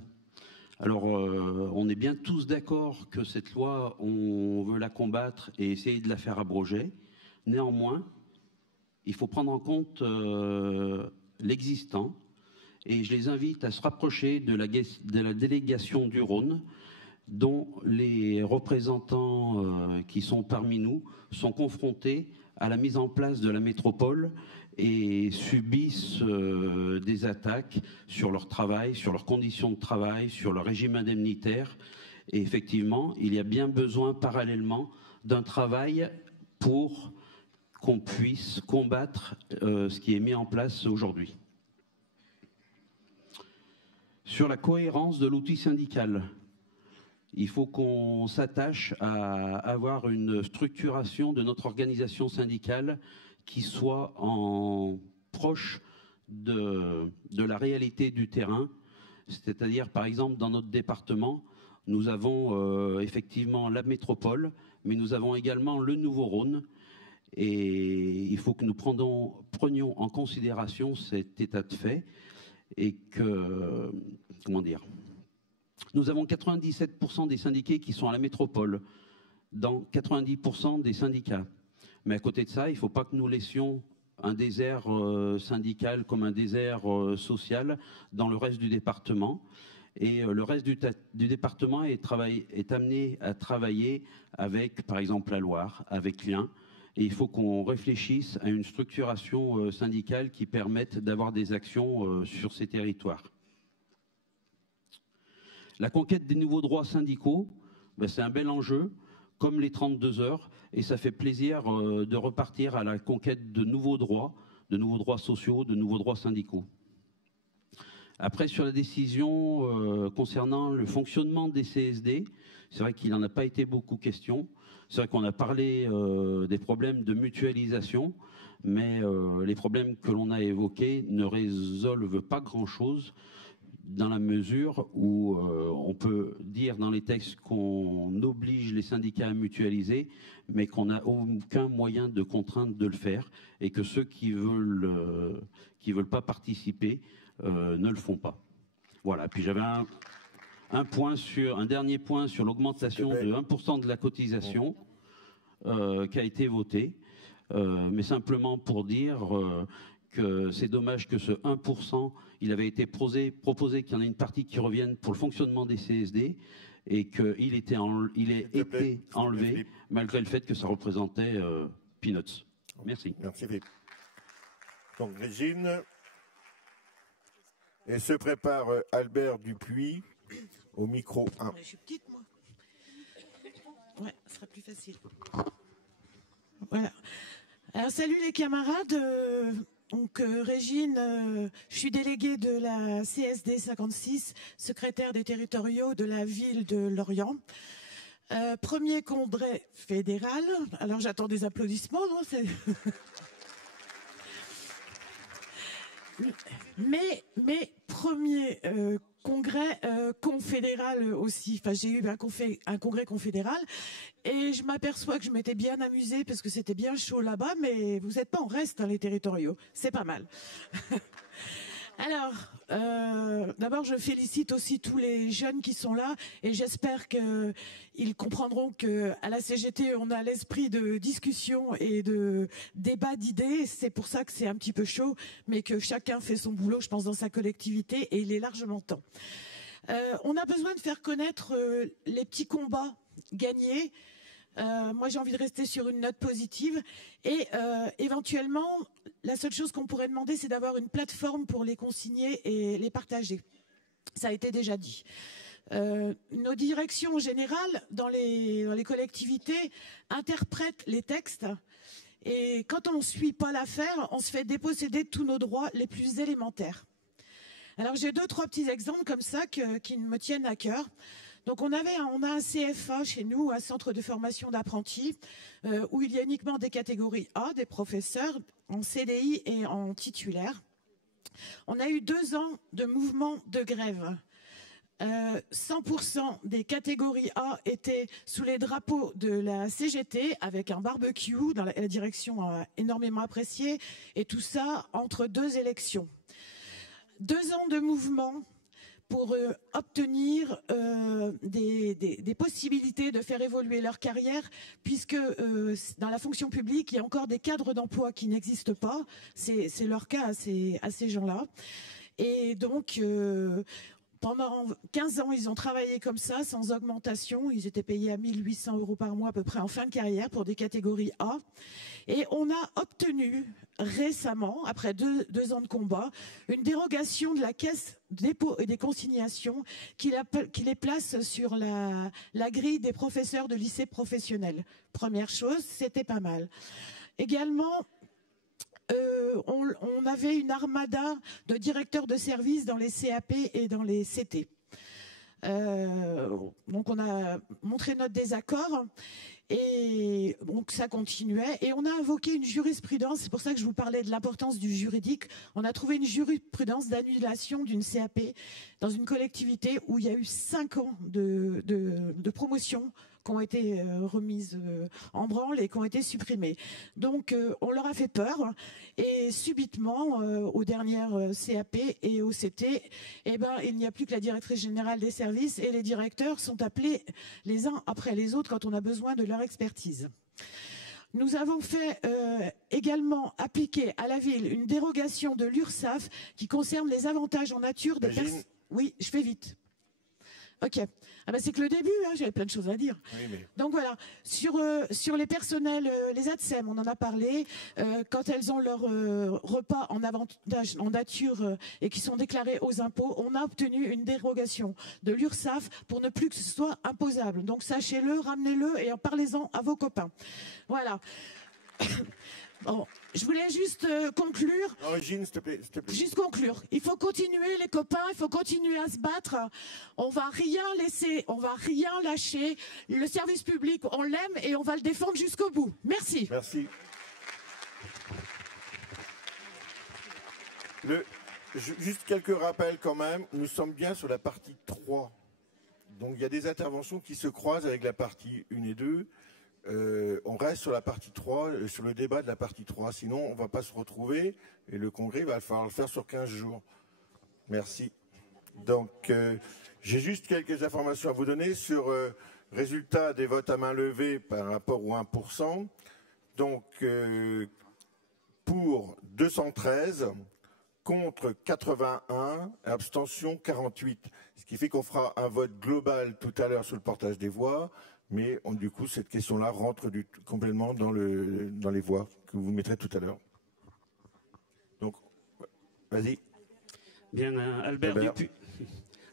Alors, on est bien tous d'accord que cette loi, on veut la combattre et essayer de la faire abroger. Néanmoins, il faut prendre en compte l'existant. Et je les invite à se rapprocher de la délégation du Rhône, dont les représentants qui sont parmi nous sont confrontés à la mise en place de la métropole et subissent des attaques sur leur travail, sur leurs conditions de travail, sur leur régime indemnitaire. Et effectivement, il y a bien besoin parallèlement d'un travail pour qu'on puisse combattre ce qui est mis en place aujourd'hui. Sur la cohérence de l'outil syndical, il faut qu'on s'attache à avoir une structuration de notre organisation syndicale qui soit proche de la réalité du terrain. C'est-à-dire, par exemple, dans notre département, nous avons effectivement la métropole, mais nous avons également le Nouveau-Rhône. Et il faut que nous prenions en considération cet état de fait et que, comment dire, nous avons 97% des syndiqués qui sont à la métropole, dans 90% des syndicats. Mais à côté de ça, il ne faut pas que nous laissions un désert syndical comme un désert social dans le reste du département. Et le reste du département est amené à travailler avec, par exemple, la Loire, avec Lien. Et il faut qu'on réfléchisse à une structuration syndicale qui permette d'avoir des actions sur ces territoires. La conquête des nouveaux droits syndicaux, ben, c'est un bel enjeu, comme les 32 heures, et ça fait plaisir de repartir à la conquête de nouveaux droits sociaux, de nouveaux droits syndicaux. Après, sur la décision concernant le fonctionnement des CSD, c'est vrai qu'il n'en a pas été beaucoup question. C'est vrai qu'on a parlé des problèmes de mutualisation, mais les problèmes que l'on a évoqués ne résolvent pas grand-chose dans la mesure où on peut dire dans les textes qu'on oblige les syndicats à mutualiser, mais qu'on n'a aucun moyen de contraindre de le faire et que ceux qui veulent pas participer ne le font pas. Voilà. Puis j'avais un dernier point sur l'augmentation de 1% de la cotisation qui a été voté, mais simplement pour dire que c'est dommage que ce 1%, il avait été proposé qu'il y en ait une partie qui revienne pour le fonctionnement des CSD et qu'il ait été enlevé malgré le fait que ça représentait peanuts. Merci. Merci Philippe. Donc Régine, et se prépare Albert Dupuis au micro 1. Je suis petite, moi. Ouais, ce sera plus facile. Voilà. Alors, salut les camarades. Donc, Régine, je suis déléguée de la CSD 56, secrétaire des territoriaux de la ville de Lorient. Premier congrès fédéral. Alors, j'attends des applaudissements, non? Mais premier congrès confédéral aussi. Enfin, j'ai eu un congrès confédéral et je m'aperçois que je m'étais bien amusée parce que c'était bien chaud là-bas, mais vous n'êtes pas en reste, hein, les territoriaux. C'est pas mal. Alors, d'abord, je félicite aussi tous les jeunes qui sont là et j'espère qu'ils comprendront qu'à la CGT, on a l'esprit de discussion et de débat d'idées. C'est pour ça que c'est un petit peu chaud, mais que chacun fait son boulot, je pense, dans sa collectivité et il est largement temps. On a besoin de faire connaître les petits combats gagnés. Moi, j'ai envie de rester sur une note positive et éventuellement, la seule chose qu'on pourrait demander, c'est d'avoir une plateforme pour les consigner et les partager. Ça a été déjà dit. Nos directions générales dans les collectivités interprètent les textes et quand on ne suit pas l'affaire, on se fait déposséder de tous nos droits les plus élémentaires. Alors, j'ai 2-3 petits exemples comme ça qui me tiennent à cœur. Donc on a un CFA chez nous, un centre de formation d'apprentis, où il y a uniquement des catégories A, des professeurs en CDI et en titulaire. On a eu 2 ans de mouvement de grève. 100% des catégories A étaient sous les drapeaux de la CGT avec un barbecue dans la direction énormément appréciée et tout ça entre 2 élections. 2 ans de mouvement pour obtenir des possibilités de faire évoluer leur carrière, puisque dans la fonction publique, il y a encore des cadres d'emploi qui n'existent pas. C'est leur cas à ces gens-là. Et donc, pendant 15 ans, ils ont travaillé comme ça, sans augmentation. Ils étaient payés à 1 800 € par mois à peu près en fin de carrière pour des catégories A. Et on a obtenu récemment, après 2 ans de combat, une dérogation de la caisse dépôt et des consignations qui les place sur la grille des professeurs de lycée professionnel. Première chose, c'était pas mal. Également, on avait une armada de directeurs de service dans les CAP et dans les CT. Donc on a montré notre désaccord et donc ça continuait et on a invoqué une jurisprudence. C'est pour ça que je vous parlais de l'importance du juridique. On a trouvé une jurisprudence d'annulation d'une CAP dans une collectivité où il y a eu 5 ans de promotion qui ont été remises en branle et qui ont été supprimées. Donc on leur a fait peur et subitement aux dernières CAP et au CT, eh ben, il n'y a plus que la directrice générale des services et les directeurs sont appelés les uns après les autres quand on a besoin de leur expertise. Nous avons fait également appliquer à la ville une dérogation de l'URSSAF qui concerne les avantages en nature des personnes. Oui, je fais vite. Ok. Ah ben c'est que le début, hein, j'avais plein de choses à dire. Oui, mais... Donc voilà, sur les personnels, les ATSEM, on en a parlé, quand elles ont leur repas en avantage en nature et qui sont déclarés aux impôts, on a obtenu une dérogation de l'URSSAF pour ne plus que ce soit imposable. Donc sachez-le, ramenez-le et en parlez-en à vos copains. Voilà. Bon, je voulais juste conclure. Origine, s'il te plaît. Juste conclure. Il faut continuer, les copains, il faut continuer à se battre. On va rien laisser, on va rien lâcher. Le service public, on l'aime et on va le défendre jusqu'au bout. Merci. Merci. Juste quelques rappels quand même. Nous sommes bien sur la partie 3. Donc il y a des interventions qui se croisent avec la partie 1 et 2. On reste sur la partie 3, sur le débat de la partie 3, sinon on ne va pas se retrouver et le congrès va falloir le faire sur 15 jours. Merci. Donc j'ai juste quelques informations à vous donner sur résultat des votes à main levée par rapport au 1%. Donc pour 213, contre 81, abstention 48. Ce qui fait qu'on fera un vote global tout à l'heure sur le portage des voix. Mais du coup, cette question-là rentre complètement dans les voix que vous mettrez tout à l'heure. Donc, vas-y. Bien,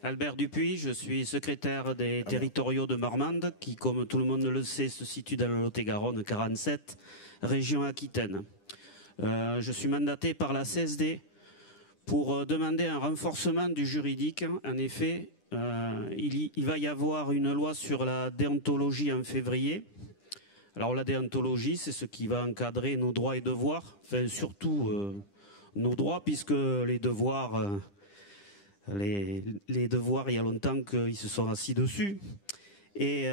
Albert Dupuis, je suis secrétaire des territoriaux de Marmande, qui, comme tout le monde le sait, se situe dans le Lot-et-Garonne 47, région Aquitaine. Je suis mandaté par la CSD pour demander un renforcement du juridique. En effet, il va y avoir une loi sur la déontologie en février. Alors la déontologie, c'est ce qui va encadrer nos droits et devoirs, enfin surtout nos droits, puisque les devoirs, les devoirs, il y a longtemps qu'ils se sont assis dessus. Et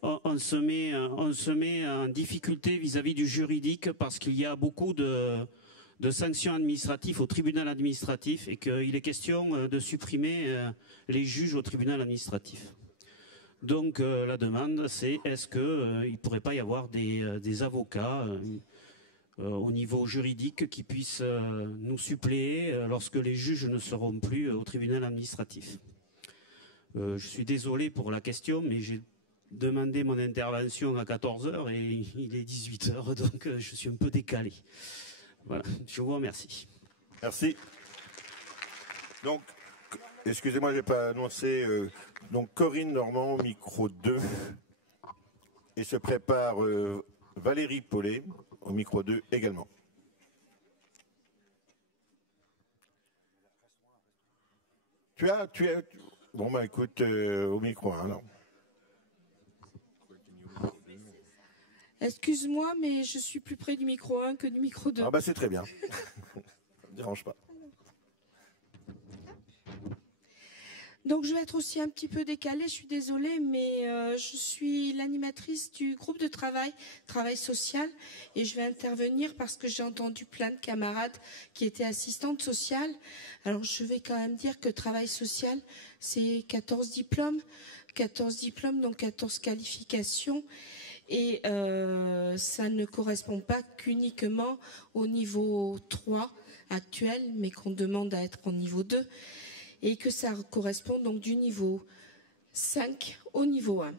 on se met en difficulté vis-à-vis du juridique parce qu'il y a beaucoup de sanctions administratives au tribunal administratif et qu'il est question de supprimer les juges au tribunal administratif. Donc la demande, c'est est-ce qu'il ne pourrait pas y avoir des avocats au niveau juridique qui puissent nous suppléer lorsque les juges ne seront plus au tribunal administratif. Je suis désolé pour la question, mais j'ai demandé mon intervention à 14 h et il est 18 h, donc je suis un peu décalé. Voilà, je vous remercie. Merci. Donc, excusez-moi, je n'ai pas annoncé. Donc, Corinne Normand, micro 2. Et se prépare Valérie Paulet, au micro 2 également. Tu as... Bon, bah écoute, au micro 1, alors. Excuse-moi, mais je suis plus près du micro 1 que du micro 2. Ah bah c'est très bien. Ça ne dérange pas. Donc je vais être aussi un petit peu décalée, je suis désolée, mais je suis l'animatrice du groupe de travail social, et je vais intervenir parce que j'ai entendu plein de camarades qui étaient assistantes sociales. Alors je vais quand même dire que travail social, c'est 14 diplômes, donc 14 qualifications. Et ça ne correspond pas qu'uniquement au niveau 3 actuel, mais qu'on demande à être au niveau 2, et que ça correspond donc du niveau 5 au niveau 1.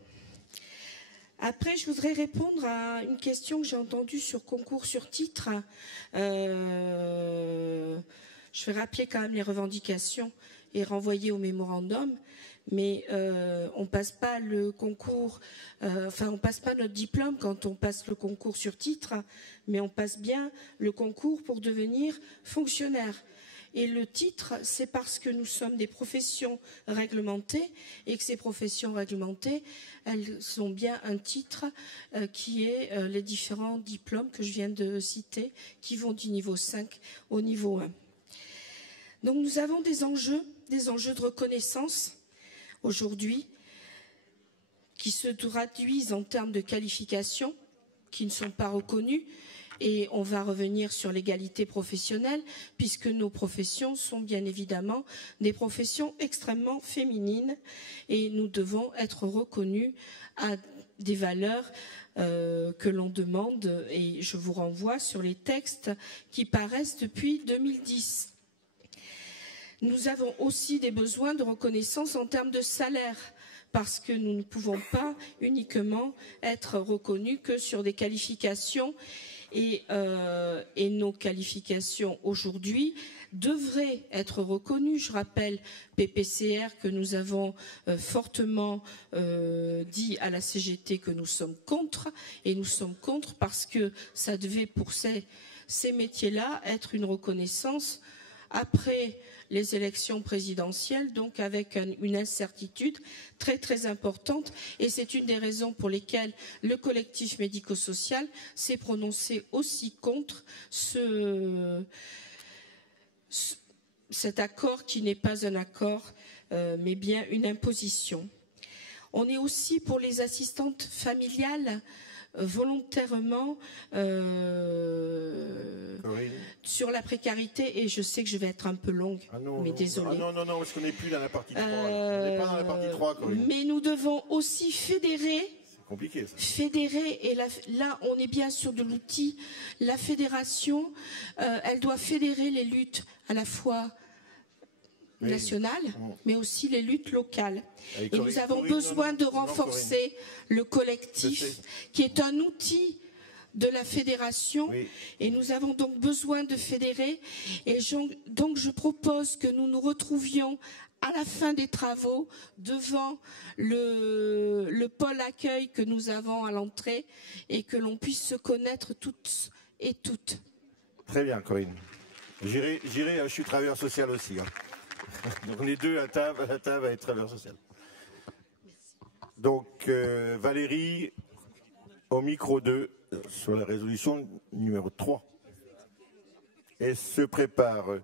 Après, je voudrais répondre à une question que j'ai entendue sur concours sur titre. Je vais rappeler quand même les revendications et renvoyer au mémorandum. Mais on passe pas le concours, on passe pas notre diplôme quand on passe le concours sur titre, mais on passe bien le concours pour devenir fonctionnaire. Et le titre, c'est parce que nous sommes des professions réglementées et que ces professions réglementées, elles ont bien un titre qui est les différents diplômes que je viens de citer, qui vont du niveau 5 au niveau 1. Donc nous avons des enjeux de reconnaissance aujourd'hui, qui se traduisent en termes de qualifications qui ne sont pas reconnues. Et on va revenir sur l'égalité professionnelle, puisque nos professions sont bien évidemment des professions extrêmement féminines et nous devons être reconnus à des valeurs que l'on demande, et je vous renvoie sur les textes qui paraissent depuis 2010. Nous avons aussi des besoins de reconnaissance en termes de salaire, parce que nous ne pouvons pas uniquement être reconnus que sur des qualifications. Et nos qualifications aujourd'hui devraient être reconnues. Je rappelle PPCR que nous avons fortement dit à la CGT que nous sommes contre, et nous sommes contre parce que ça devait pour ces métiers-là être une reconnaissance après les élections présidentielles, donc avec une incertitude très très importante, et c'est une des raisons pour lesquelles le collectif médico-social s'est prononcé aussi contre cet accord qui n'est pas un accord mais bien une imposition. On est aussi pour les assistantes familiales volontairement sur la précarité, et je sais que je vais être un peu longue, mais désolée. Non, parce qu'on n'est plus dans la partie 3. On n'est pas dans la partie 3, Corinne. Mais nous devons aussi fédérer. C'est compliqué, ça. Fédérer, et là, on est bien sur de l'outil. La fédération, elle doit fédérer les luttes à la fois nationales, mais aussi les luttes locales. Et nous avons besoin de renforcer le collectif, qui est un outil de la fédération, et nous avons donc besoin de fédérer. Et donc je propose que nous nous retrouvions à la fin des travaux devant le pôle accueil que nous avons à l'entrée, et que l'on puisse se connaître toutes et toutes. Très bien, Corinne. J'irai, je suis travailleur social aussi. Hein. Donc on est deux à la table à être travailleur social. Donc Valérie, au micro 2, sur la résolution numéro 3. Et se prépare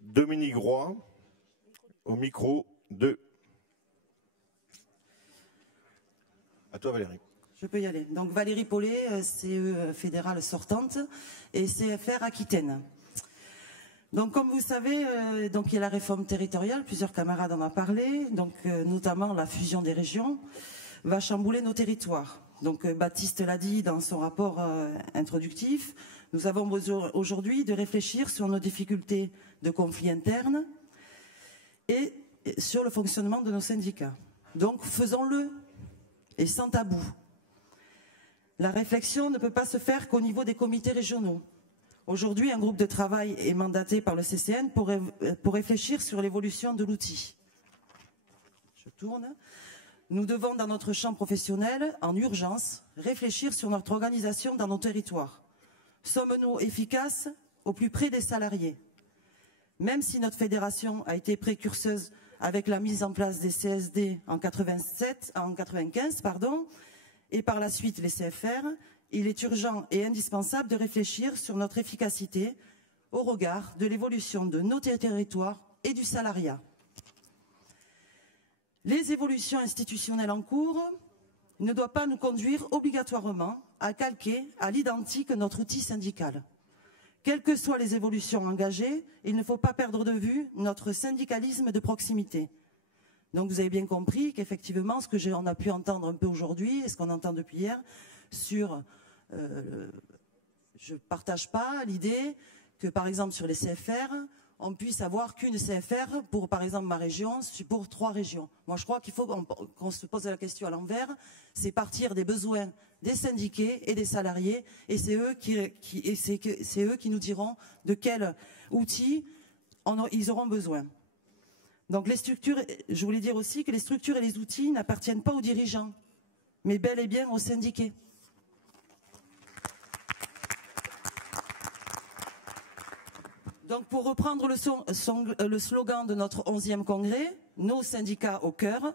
Dominique Roy, au micro 2. À toi, Valérie. Je peux y aller. Donc Valérie Paulet, CE fédérale sortante et CFR Aquitaine. Donc comme vous savez, donc il y a la réforme territoriale, plusieurs camarades en ont parlé, donc notamment la fusion des régions va chambouler nos territoires. Donc Baptiste l'a dit dans son rapport introductif, nous avons besoin aujourd'hui de réfléchir sur nos difficultés de conflits internes et sur le fonctionnement de nos syndicats. Donc faisons-le, et sans tabou. La réflexion ne peut pas se faire qu'au niveau des comités régionaux. Aujourd'hui, un groupe de travail est mandaté par le CCN pour réfléchir sur l'évolution de l'outil. Je tourne. Nous devons, dans notre champ professionnel, en urgence, réfléchir sur notre organisation dans nos territoires. Sommes-nous efficaces au plus près des salariés? Même si notre fédération a été précurseuse avec la mise en place des CSD en 95, et par la suite les CFR, il est urgent et indispensable de réfléchir sur notre efficacité au regard de l'évolution de nos territoires et du salariat. Les évolutions institutionnelles en cours ne doivent pas nous conduire obligatoirement à calquer à l'identique notre outil syndical. Quelles que soient les évolutions engagées, il ne faut pas perdre de vue notre syndicalisme de proximité. Donc vous avez bien compris qu'effectivement, ce que on a pu entendre un peu aujourd'hui, et ce qu'on entend depuis hier, sur... je ne partage pas l'idée que, par exemple, sur les CFR, on puisse avoir qu'une CFR pour, par exemple, ma région, pour 3 régions. Moi, je crois qu'il faut qu'on se pose la question à l'envers, c'est partir des besoins des syndiqués et des salariés, et c'est eux qui nous diront de quels outils ils auront besoin. Donc les structures, je voulais dire aussi que les structures et les outils n'appartiennent pas aux dirigeants, mais bel et bien aux syndiqués. Donc pour reprendre le slogan de notre 11e congrès, nos syndicats au cœur,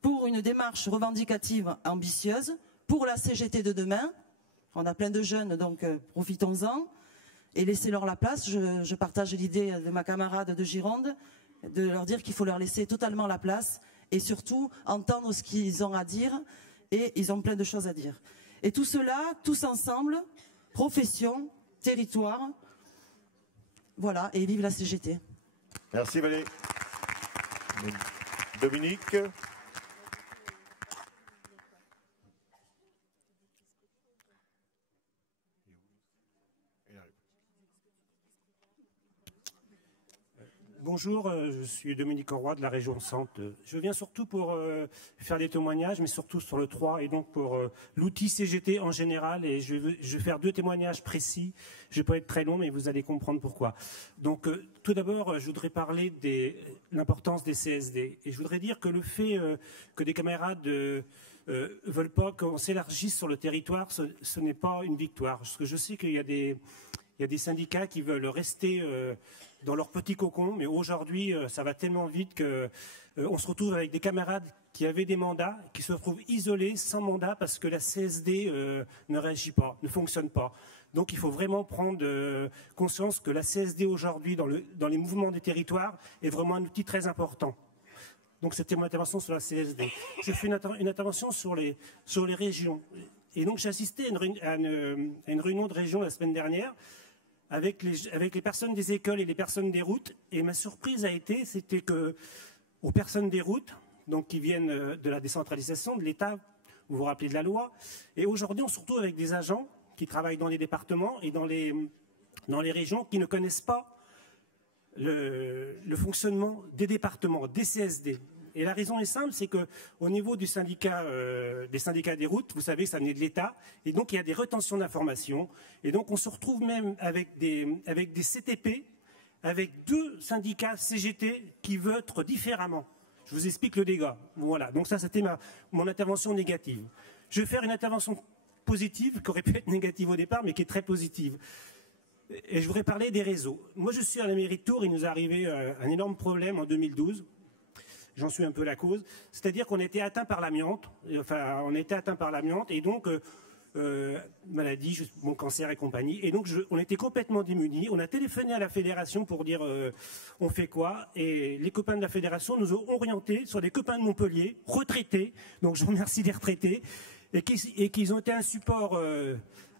pour une démarche revendicative ambitieuse, pour la CGT de demain. On a plein de jeunes, donc profitons-en et laissez-leur la place. Je partage l'idée de ma camarade de Gironde, de leur dire qu'il faut leur laisser totalement la place et surtout entendre ce qu'ils ont à dire, et ils ont plein de choses à dire. Et tout cela, tous ensemble, profession, territoire, voilà, et vive la CGT. Merci Valérie. Dominique. Bonjour, je suis Dominique Roy de la région Centre. Je viens surtout pour faire des témoignages, mais surtout sur le 3 et donc pour l'outil CGT en général. Et je vais faire 2 témoignages précis. Je ne vais pas être très long, mais vous allez comprendre pourquoi. Donc tout d'abord, je voudrais parler de l'importance des CSD. Et je voudrais dire que le fait que des camarades veulent pas qu'on s'élargisse sur le territoire, ce n'est pas une victoire. Parce que je sais qu'il y a des syndicats qui veulent rester dans leur petit cocon, mais aujourd'hui, ça va tellement vite qu'on se retrouve avec des camarades qui avaient des mandats, qui se retrouvent isolés, sans mandat, parce que la CSD ne réagit pas, ne fonctionne pas. Donc il faut vraiment prendre conscience que la CSD aujourd'hui, dans les mouvements des territoires, est vraiment un outil très important. Donc c'était mon intervention sur la CSD. J'ai fait une intervention sur les régions. Et donc j'ai assisté à une réunion de région la semaine dernière, avec les personnes des écoles et les personnes des routes. Et ma surprise c'était que aux personnes des routes, donc qui viennent de la décentralisation, de l'État, vous vous rappelez de la loi, et aujourd'hui on se retrouve avec des agents qui travaillent dans les départements et dans les régions qui ne connaissent pas le fonctionnement des départements, des CSD. Et la raison est simple, c'est qu'au niveau du syndicat, des syndicats des routes, vous savez, ça venait de l'État, et donc il y a des retentions d'informations, et donc on se retrouve même avec des CTP, avec 2 syndicats CGT qui votent différemment. Je vous explique le dégât. Voilà, donc ça c'était mon intervention négative. Je vais faire une intervention positive, qui aurait pu être négative au départ, mais qui est très positive. Et je voudrais parler des réseaux. Moi je suis à la mairie de Tours, il nous est arrivé un énorme problème en 2012. J'en suis un peu la cause, c'est-à-dire qu'on était atteint par l'amiante, et donc maladie, mon cancer et compagnie, et donc on était complètement démunis. On a téléphoné à la fédération pour dire on fait quoi, et les copains de la fédération nous ont orientés sur des copains de Montpellier, retraités, donc je remercie les retraités, et qu'ils ont été un support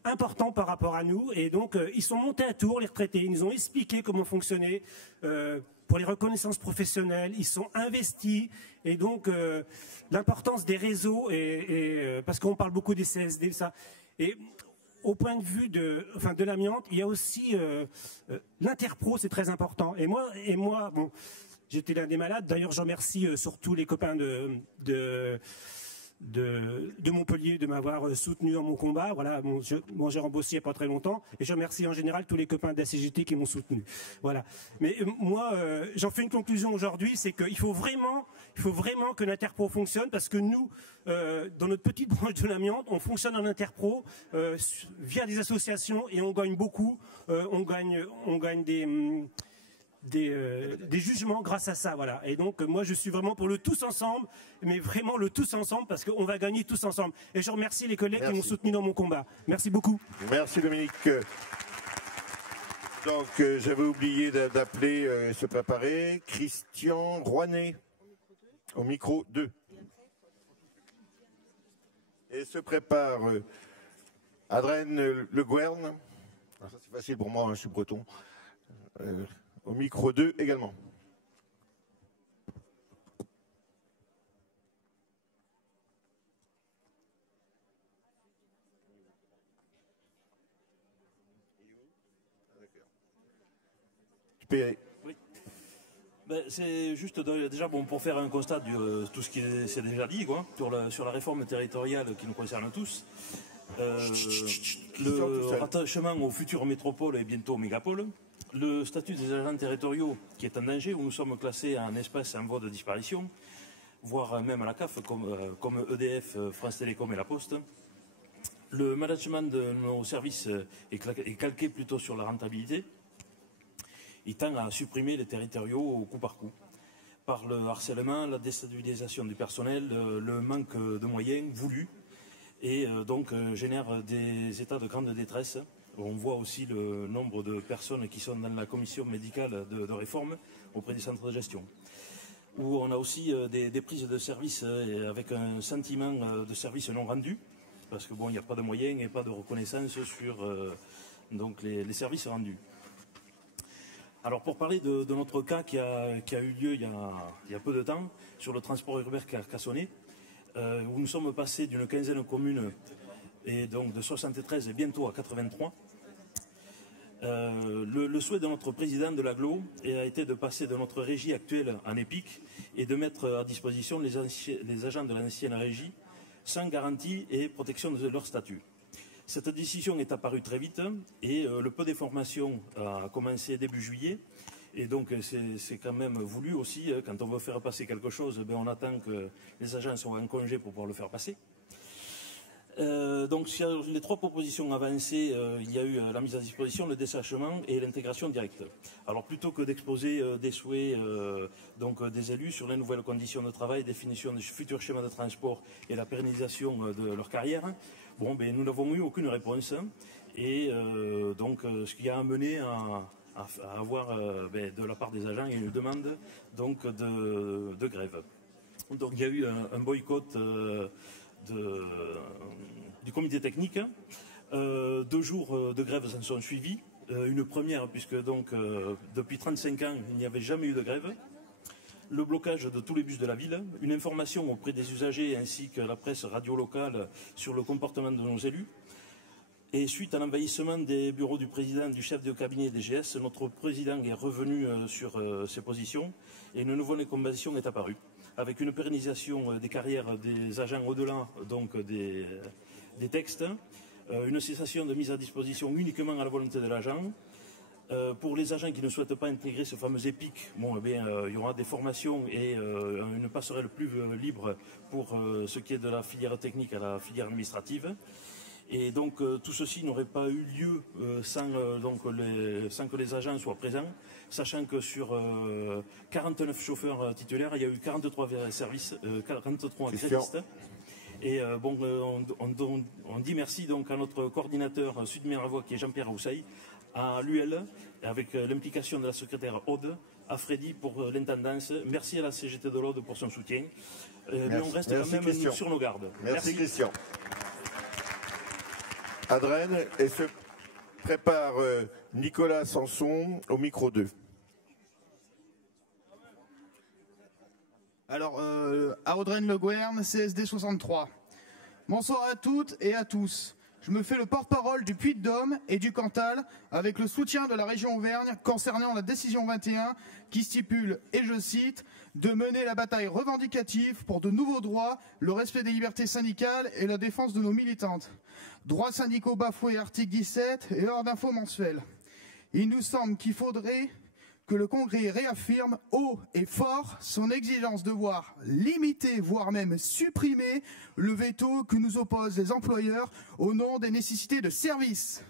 important par rapport à nous, et donc ils sont montés à Tours, les retraités, ils nous ont expliqué comment fonctionnait pour les reconnaissances professionnelles, ils sont investis, et donc l'importance des réseaux, parce qu'on parle beaucoup des CSD, ça, et au point de vue de l'amiante, il y a aussi l'interpro, c'est très important, et moi bon, j'étais l'un des malades, d'ailleurs je remercie surtout les copains de Montpellier de m'avoir soutenu dans mon combat. Voilà, j'ai remboursé il n'y a pas très longtemps, et je remercie en général tous les copains de la CGT qui m'ont soutenu. Voilà. Mais moi, j'en fais une conclusion aujourd'hui, c'est qu'il faut vraiment que l'Interpro fonctionne, parce que nous, dans notre petite branche de l'amiante, on fonctionne en Interpro via des associations, et on gagne beaucoup. On gagne des jugements grâce à ça, voilà. Et donc moi je suis vraiment pour le tous ensemble, mais vraiment le tous ensemble, parce qu'on va gagner tous ensemble. Et je remercie les collègues qui m'ont soutenu dans mon combat. Merci beaucoup. Merci Dominique. Donc j'avais oublié d'appeler, se préparer, Christian Rouanet au micro 2. Et se prépare Adrien Le Guern. Ça c'est facile pour moi, hein, je suis breton. Au micro 2 également. Tu peux y aller. Oui. Ben, c'est juste déjà bon, pour faire un constat de tout ce qui s'est déjà dit, quoi, sur la réforme territoriale qui nous concerne tous. Le rattachement aux futures métropoles et bientôt mégapoles. Le statut des agents territoriaux qui est en danger, où nous sommes classés en espèce en voie de disparition, voire même à la CAF, comme EDF, France Télécom et La Poste. Le management de nos services est calqué plutôt sur la rentabilité. Il tend à supprimer les territoriaux au coup par coup, par le harcèlement, la déstabilisation du personnel, le manque de moyens voulus, et donc génère des états de grande détresse. On voit aussi le nombre de personnes qui sont dans la commission médicale de réforme auprès des centres de gestion. où on a aussi des prises de service avec un sentiment de service non rendu, parce que bon, il n'y a pas de moyens et pas de reconnaissance sur donc les services rendus. Alors pour parler de notre cas qui a eu lieu il y a peu de temps sur le transport urbain carcassonnais, où nous sommes passés d'une quinzaine de communes et donc de 73 et bientôt à 83. Le souhait de notre président de l'agglo a été de passer de notre régie actuelle en EPIC et de mettre à disposition les agents de l'ancienne régie sans garantie et protection de leur statut. Cette décision est apparue très vite et le peu d'informations a commencé début juillet. Et donc c'est quand même voulu aussi, quand on veut faire passer quelque chose, on attend que les agents soient en congé pour pouvoir le faire passer. Donc sur les 3 propositions avancées, il y a eu la mise à disposition, le dessachement et l'intégration directe. Alors plutôt que d'exposer des souhaits donc, des élus sur les nouvelles conditions de travail, définition des futurs schémas de transport et la pérennisation de leur carrière, bon, nous n'avons eu aucune réponse. Et donc ce qui a amené à avoir de la part des agents une demande donc, de grève. Donc il y a eu un boycott du comité technique. 2 jours de grève s'en sont suivis. Une première puisque donc depuis 35 ans il n'y avait jamais eu de grève. Le blocage de tous les bus de la ville, une information auprès des usagers ainsi que la presse radio locale sur le comportement de nos élus. Et suite à l'envahissement des bureaux du président, du chef de cabinet DGS, notre président est revenu sur ses positions et une nouvelle convention est apparue, avec une pérennisation des carrières des agents au-delà donc des textes, une cessation de mise à disposition uniquement à la volonté de l'agent. Pour les agents qui ne souhaitent pas intégrer ce fameux EPIC, il y aura des formations et une passerelle plus libre pour ce qui est de la filière technique à la filière administrative. Et donc tout ceci n'aurait pas eu lieu sans que les agents soient présents, sachant que sur 49 chauffeurs titulaires, il y a eu 43 services, 43 grévistes. Et on dit merci donc à notre coordinateur Sud-Mer-la-Voix qui est Jean-Pierre Roussaille, à l'UL avec l'implication de la secrétaire Aude, à Freddy pour l'intendance, merci à la CGT de l'Aude pour son soutien. Mais on reste quand même sur nos gardes. Merci Christian. Adrien, et se prépare Nicolas Sanson au micro 2. Alors, à Audrenne-le-Gouerne, CSD 63. Bonsoir à toutes et à tous. Je me fais le porte-parole du Puy-de-Dôme et du Cantal avec le soutien de la région Auvergne concernant la décision 21 qui stipule, et je cite, de mener la bataille revendicative pour de nouveaux droits, le respect des libertés syndicales et la défense de nos militantes. Droits syndicaux bafoués, article 17 et heures d'info mensuelles. Il nous semble qu'il faudrait que le Congrès réaffirme haut et fort son exigence de voir limiter, voire même supprimer le veto que nous opposent les employeurs au nom des nécessités de service.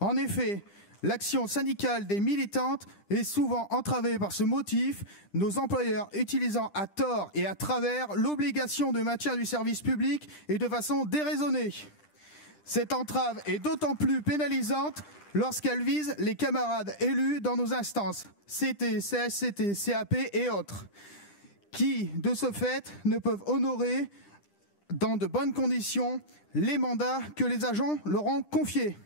En effet, l'action syndicale des militantes est souvent entravée par ce motif, nos employeurs utilisant à tort et à travers l'obligation de maintien du service public et de façon déraisonnée. Cette entrave est d'autant plus pénalisante lorsqu'elle vise les camarades élus dans nos instances, CT, CHCT, CAP et autres, qui, de ce fait, ne peuvent honorer dans de bonnes conditions les mandats que les agents leur ont confiés.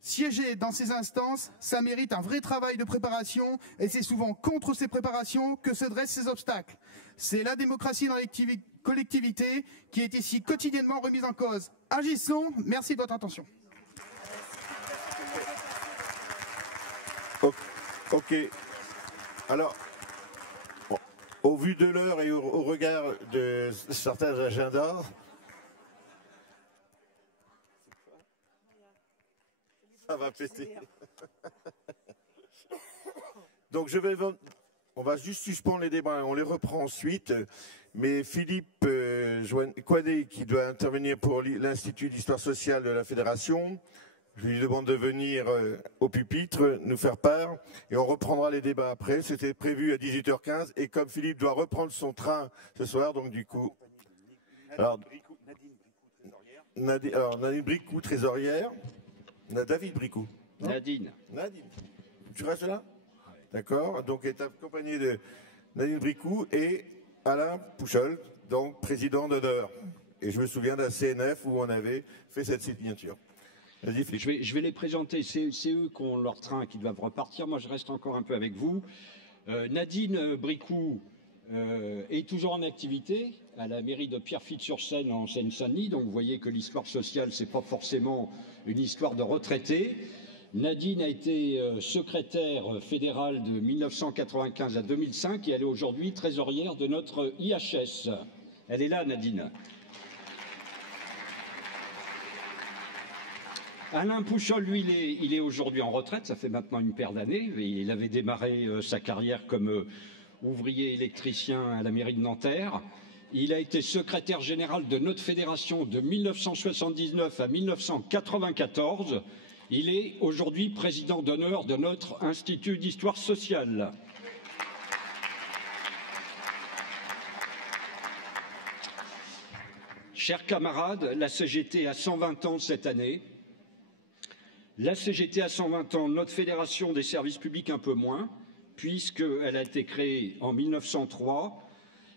Siéger dans ces instances, ça mérite un vrai travail de préparation et c'est souvent contre ces préparations que se dressent ces obstacles. C'est la démocratie dans les collectivités qui est ici quotidiennement remise en cause. Agissons, merci de votre attention. Ok. Alors, au vu de l'heure et au regard de certains agendas, ça va péter. Donc on va juste suspendre les débats, on les reprend ensuite. Mais Philippe Coadé, qui doit intervenir pour l'Institut d'histoire sociale de la Fédération, je lui demande de venir au pupitre, nous faire part, et on reprendra les débats après. C'était prévu à 18h15, et comme Philippe doit reprendre son train ce soir, donc du coup... Alors, Nadine Bricou, trésorière. David Bricou. Nadine. Tu restes là? D'accord. Donc, elle est accompagnée de Nadine Bricou et Alain Pouchol, donc président d'honneur. Et je me souviens d'un CNF où on avait fait cette signature. Vas-y, Philippe. Je vais les présenter. C'est eux qui ont leur train, qui doivent repartir. Moi, je reste encore un peu avec vous. Nadine Bricou est toujours en activité à la mairie de Pierrefitte-sur-Seine en Seine-Saint-Denis. Donc, vous voyez que l'histoire sociale, c'est pas forcément une histoire de retraités. Nadine a été secrétaire fédérale de 1995 à 2005 et elle est aujourd'hui trésorière de notre IHS. Elle est là, Nadine. Alain Pouchol, lui, il est aujourd'hui en retraite, ça fait maintenant une paire d'années. Il avait démarré sa carrière comme ouvrier électricien à la mairie de Nanterre. Il a été secrétaire général de notre fédération de 1979 à 1994. Il est aujourd'hui président d'honneur de notre Institut d'histoire sociale. Chers camarades, la CGT a 120 ans cette année. La CGT a 120 ans, notre fédération des services publics un peu moins, puisqu'elle a été créée en 1903.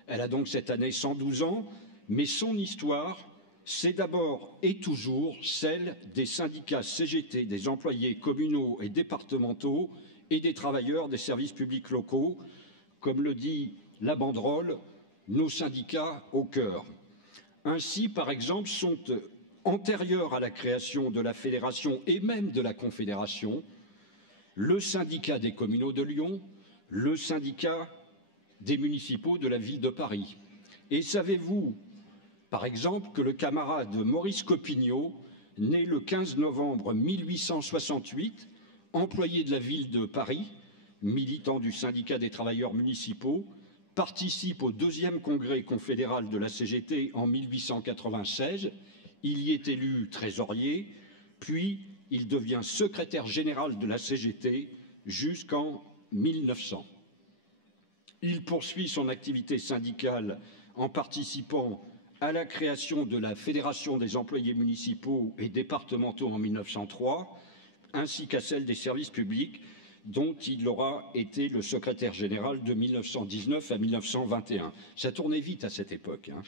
Elle a donc cette année 112 ans, mais son histoire, c'est d'abord et toujours celle des syndicats CGT, des employés communaux et départementaux et des travailleurs des services publics locaux. Comme le dit la banderole, nos syndicats au cœur. Ainsi, par exemple, sont antérieurs à la création de la fédération et même de la confédération, le syndicat des communaux de Lyon, le syndicat des municipaux de la ville de Paris. Et savez-vous, par exemple, que le camarade Maurice Copignot, né le 15 novembre 1868, employé de la ville de Paris, militant du syndicat des travailleurs municipaux, participe au 2e congrès confédéral de la CGT en 1896. Il y est élu trésorier, puis il devient secrétaire général de la CGT jusqu'en 1900. Il poursuit son activité syndicale en participant à la création de la Fédération des employés municipaux et départementaux en 1903, ainsi qu'à celle des services publics, dont il aura été le secrétaire général de 1919 à 1921. Ça tournait vite à cette époque, hein.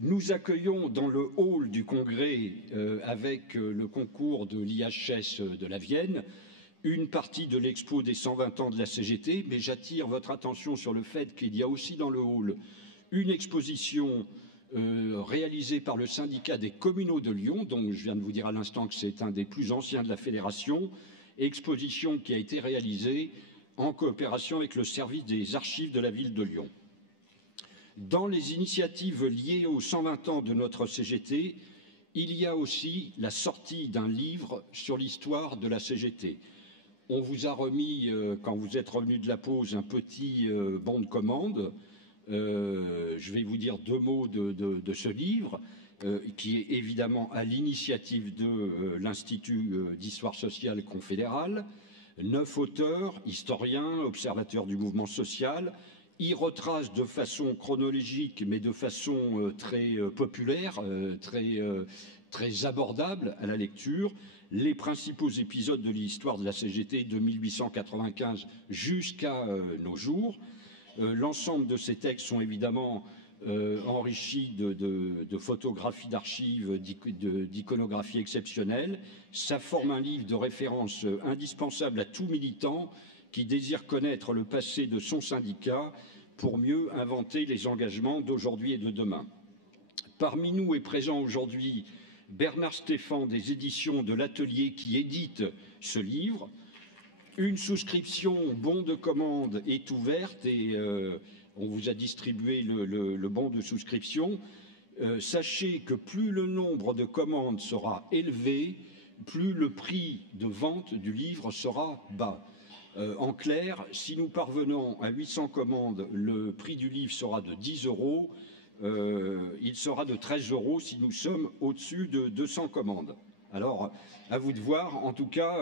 Nous accueillons dans le hall du congrès, avec le concours de l'IHS de la Vienne, une partie de l'expo des 120 ans de la CGT, mais j'attire votre attention sur le fait qu'il y a aussi dans le hall une exposition réalisée par le syndicat des communaux de Lyon, dont je viens de vous dire à l'instant que c'est un des plus anciens de la fédération, exposition qui a été réalisée en coopération avec le service des archives de la ville de Lyon. Dans les initiatives liées aux 120 ans de notre CGT, il y a aussi la sortie d'un livre sur l'histoire de la CGT. On vous a remis, quand vous êtes revenu de la pause, un petit bon de commande. Je vais vous dire 2 mots de ce livre, qui est évidemment à l'initiative de l'Institut d'histoire sociale confédérale. 9 auteurs, historiens, observateurs du mouvement social. Il retrace de façon chronologique, mais de façon très populaire, très abordable à la lecture, les principaux épisodes de l'histoire de la CGT de 1895 jusqu'à nos jours. L'ensemble de ces textes sont évidemment enrichis de photographies d'archives, d'iconographie exceptionnelle. Ça forme un livre de référence indispensable à tout militant qui désire connaître le passé de son syndicat pour mieux inventer les engagements d'aujourd'hui et de demain. Parmi nous est présent aujourd'hui Bernard Stéphan des éditions de l'Atelier qui édite ce livre. Une souscription bon de commande est ouverte et on vous a distribué le bon de souscription. Sachez que plus le nombre de commandes sera élevé, plus le prix de vente du livre sera bas. En clair, si nous parvenons à 800 commandes, le prix du livre sera de 10 €. Il sera de 13 € si nous sommes au-dessus de 200 commandes. Alors, à vous de voir. En tout cas,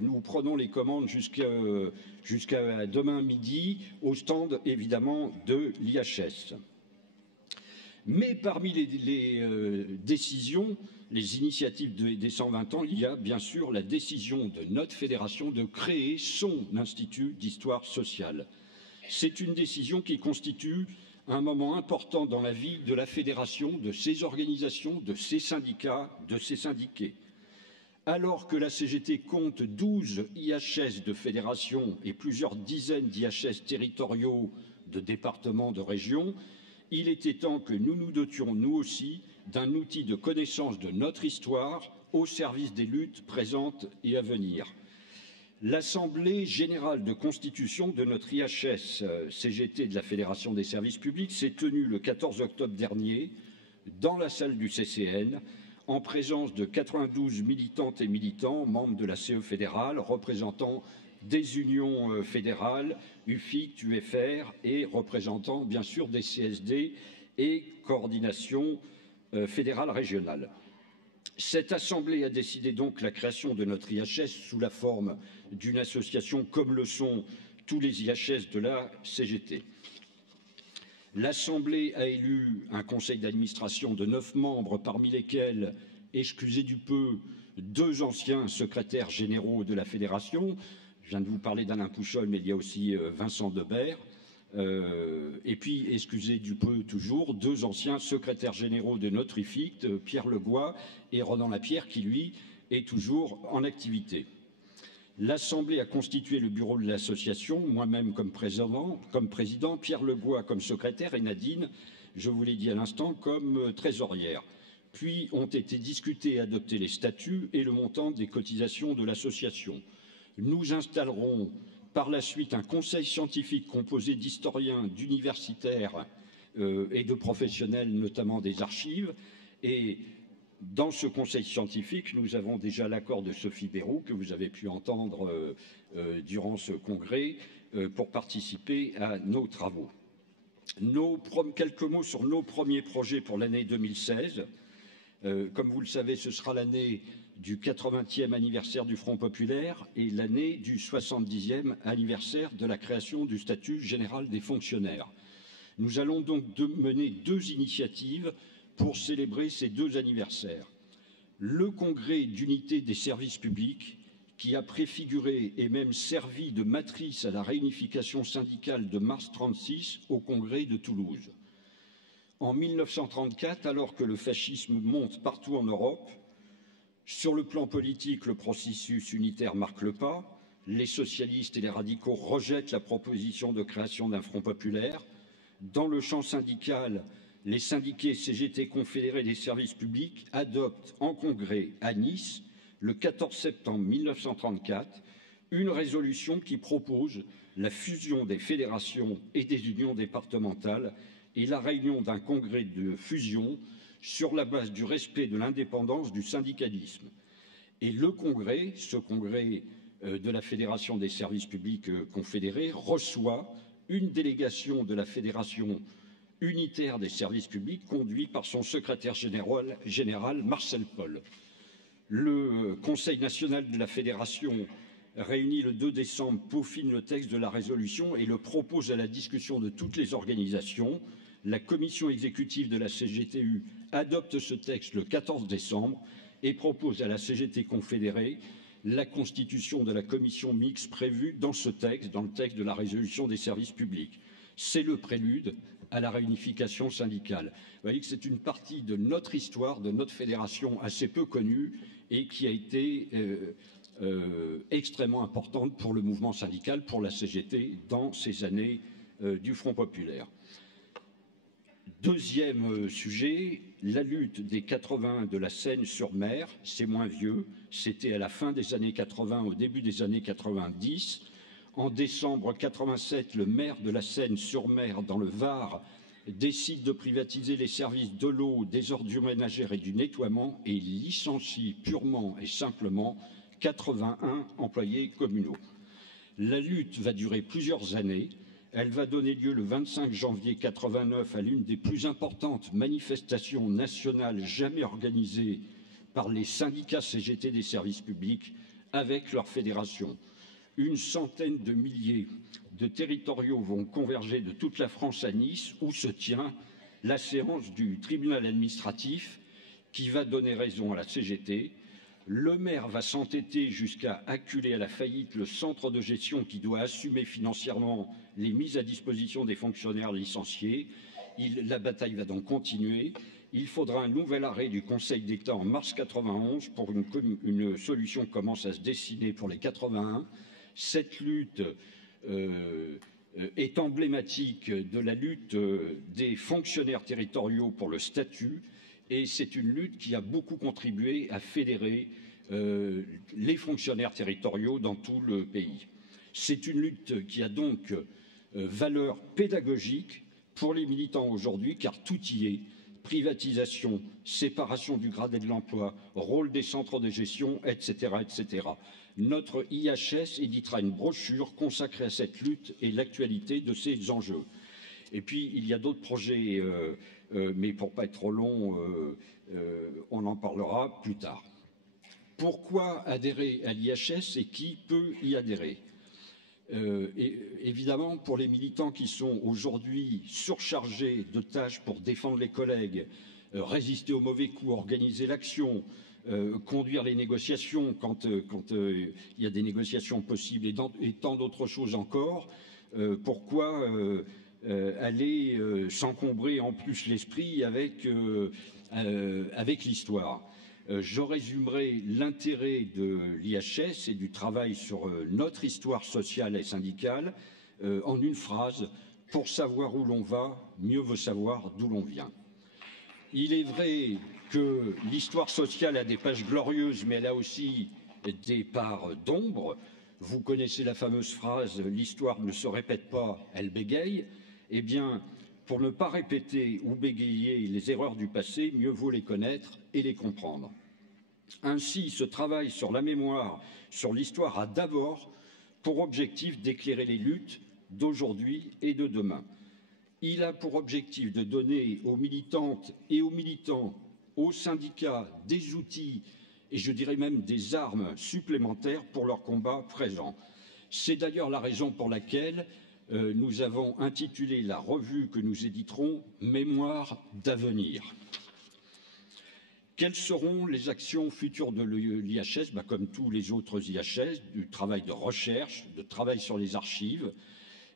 nous prenons les commandes jusqu'à demain midi au stand, évidemment, de l'IHS. Mais parmi les décisions, les initiatives des 120 ans, il y a bien sûr la décision de notre fédération de créer son institut d'histoire sociale. C'est une décision qui constitue un moment important dans la vie de la fédération, de ses organisations, de ses syndicats, de ses syndiqués. Alors que la CGT compte 12 IHS de fédération et plusieurs dizaines d'IHS territoriaux de départements, de régions, il était temps que nous nous dotions, nous aussi, d'un outil de connaissance de notre histoire au service des luttes présentes et à venir. L'Assemblée générale de constitution de notre IHS CGT de la Fédération des services publics s'est tenue le 14 octobre dernier dans la salle du CCN en présence de 92 militantes et militants, membres de la CE fédérale, représentant des unions fédérales, UFIC, UFR et représentants bien sûr des CSD et coordination fédérale régionale. Cette Assemblée a décidé donc la création de notre IHS sous la forme d'une association comme le sont tous les IHS de la CGT. L'Assemblée a élu un conseil d'administration de 9 membres, parmi lesquels, excusez du peu, 2 anciens secrétaires généraux de la Fédération. Je viens de vous parler d'Alain Pouchol, mais il y a aussi Vincent Debert. Et puis, excusez du peu toujours, 2 anciens secrétaires généraux de notre IFICT, Pierre Legois et Ronan Lapierre, qui, lui, est toujours en activité. L'Assemblée a constitué le bureau de l'association, moi-même comme président, Pierre Legois comme secrétaire et Nadine, je vous l'ai dit à l'instant, comme trésorière. Puis ont été discutés et adoptés les statuts et le montant des cotisations de l'association. Nous installerons par la suite un conseil scientifique composé d'historiens, d'universitaires et de professionnels, notamment des archives. Et dans ce conseil scientifique, nous avons déjà l'accord de Sophie Béroux, que vous avez pu entendre durant ce congrès, pour participer à nos travaux. Quelques mots sur nos premiers projets pour l'année 2016. Comme vous le savez, ce sera l'année du 80e anniversaire du Front populaire et l'année du 70e anniversaire de la création du statut général des fonctionnaires. Nous allons donc mener 2 initiatives pour célébrer ces 2 anniversaires. Le congrès d'unité des services publics, qui a préfiguré et même servi de matrice à la réunification syndicale de mars 1936 au congrès de Toulouse. En 1934, alors que le fascisme monte partout en Europe, sur le plan politique, le processus unitaire marque le pas. Les socialistes et les radicaux rejettent la proposition de création d'un front populaire. Dans le champ syndical, les syndiqués CGT confédérés des services publics adoptent en congrès à Nice, le 14 septembre 1934, une résolution qui propose la fusion des fédérations et des unions départementales et la réunion d'un congrès de fusion sur la base du respect de l'indépendance du syndicalisme. Et le congrès, ce congrès de la Fédération des services publics confédérés, reçoit une délégation de la Fédération unitaire des services publics conduite par son secrétaire général Marcel Paul. Le Conseil national de la Fédération, réuni le 2 décembre, peaufine le texte de la résolution et le propose à la discussion de toutes les organisations. La commission exécutive de la CGTU adopte ce texte le 14 décembre et propose à la CGT confédérée la constitution de la commission mixte prévue dans ce texte, dans le texte de la résolution des services publics. C'est le prélude à la réunification syndicale. Vous voyez que c'est une partie de notre histoire, de notre fédération assez peu connue et qui a été extrêmement importante pour le mouvement syndical, pour la CGT, dans ces années du Front populaire. Deuxième sujet, la lutte des 80 de la Seine-sur-Mer, c'est moins vieux, c'était à la fin des années 80, au début des années 90. En décembre 87, le maire de la Seine-sur-Mer, dans le Var, décide de privatiser les services de l'eau, des ordures ménagères et du nettoiement et licencie purement et simplement 81 employés communaux. La lutte va durer plusieurs années. Elle va donner lieu le 25 janvier 89 à l'une des plus importantes manifestations nationales jamais organisées par les syndicats CGT des services publics avec leur fédération. Une centaine de milliers de territoriaux vont converger de toute la France à Nice, où se tient la séance du tribunal administratif qui va donner raison à la CGT, Le maire va s'entêter jusqu'à acculer à la faillite le centre de gestion qui doit assumer financièrement les mises à disposition des fonctionnaires licenciés. La bataille va donc continuer. Il faudra un nouvel arrêt du Conseil d'État en mars 91 pour une solution commence à se dessiner pour les 81. Cette lutte est emblématique de la lutte des fonctionnaires territoriaux pour le statut et c'est une lutte qui a beaucoup contribué à fédérer les fonctionnaires territoriaux dans tout le pays. C'est une lutte qui a donc valeur pédagogique pour les militants aujourd'hui car tout y est. Privatisation, séparation du grade et de l'emploi, rôle des centres de gestion, etc., etc. Notre IHS éditera une brochure consacrée à cette lutte et l'actualité de ces enjeux. Et puis, il y a d'autres projets, mais pour ne pas être trop long, on en parlera plus tard. Pourquoi adhérer à l'IHS et qui peut y adhérer ? Évidemment, pour les militants qui sont aujourd'hui surchargés de tâches pour défendre les collègues, résister aux mauvais coups, organiser l'action, conduire les négociations quand il y a des négociations possibles et tant d'autres choses encore, pourquoi aller s'encombrer en plus l'esprit avec l'histoire ? Je résumerai l'intérêt de l'IHS et du travail sur notre histoire sociale et syndicale en une phrase. Pour savoir où l'on va, mieux vaut savoir d'où l'on vient. Il est vrai que l'histoire sociale a des pages glorieuses, mais elle a aussi des parts d'ombre. Vous connaissez la fameuse phrase « l'histoire ne se répète pas, elle bégaye ». Eh bien, pour ne pas répéter ou bégayer les erreurs du passé, mieux vaut les connaître et les comprendre. Ainsi, ce travail sur la mémoire, sur l'histoire a d'abord pour objectif d'éclairer les luttes d'aujourd'hui et de demain. Il a pour objectif de donner aux militantes et aux militants, aux syndicats, des outils et je dirais même des armes supplémentaires pour leur combat présent. C'est d'ailleurs la raison pour laquelle nous avons intitulé la revue que nous éditerons « Mémoire d'avenir ». Quelles seront les actions futures de l'IHS ? Comme tous les autres IHS, du travail de recherche, de travail sur les archives,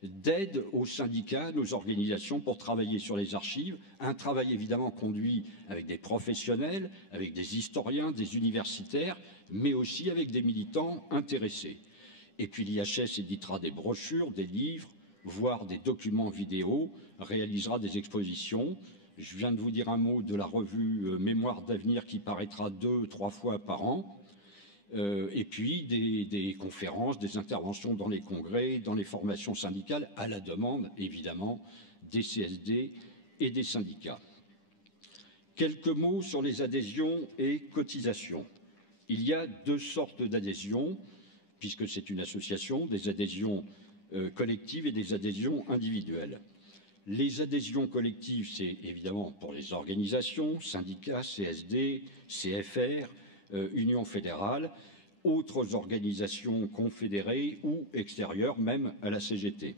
d'aide aux syndicats, nos organisations pour travailler sur les archives, un travail évidemment conduit avec des professionnels, avec des historiens, des universitaires, mais aussi avec des militants intéressés. Et puis l'IHS éditera des brochures, des livres, voire des documents vidéo, réalisera des expositions. Je viens de vous dire un mot de la revue Mémoire d'avenir qui paraîtra 2-3 fois par an. Et puis des conférences, des interventions dans les congrès, dans les formations syndicales, à la demande, évidemment, des CSD et des syndicats. Quelques mots sur les adhésions et cotisations. Il y a deux sortes d'adhésions, puisque c'est une association, des adhésions collectives et des adhésions individuelles. Les adhésions collectives, c'est évidemment pour les organisations, syndicats, CSD, CFR, Union fédérale, autres organisations confédérées ou extérieures, même à la CGT.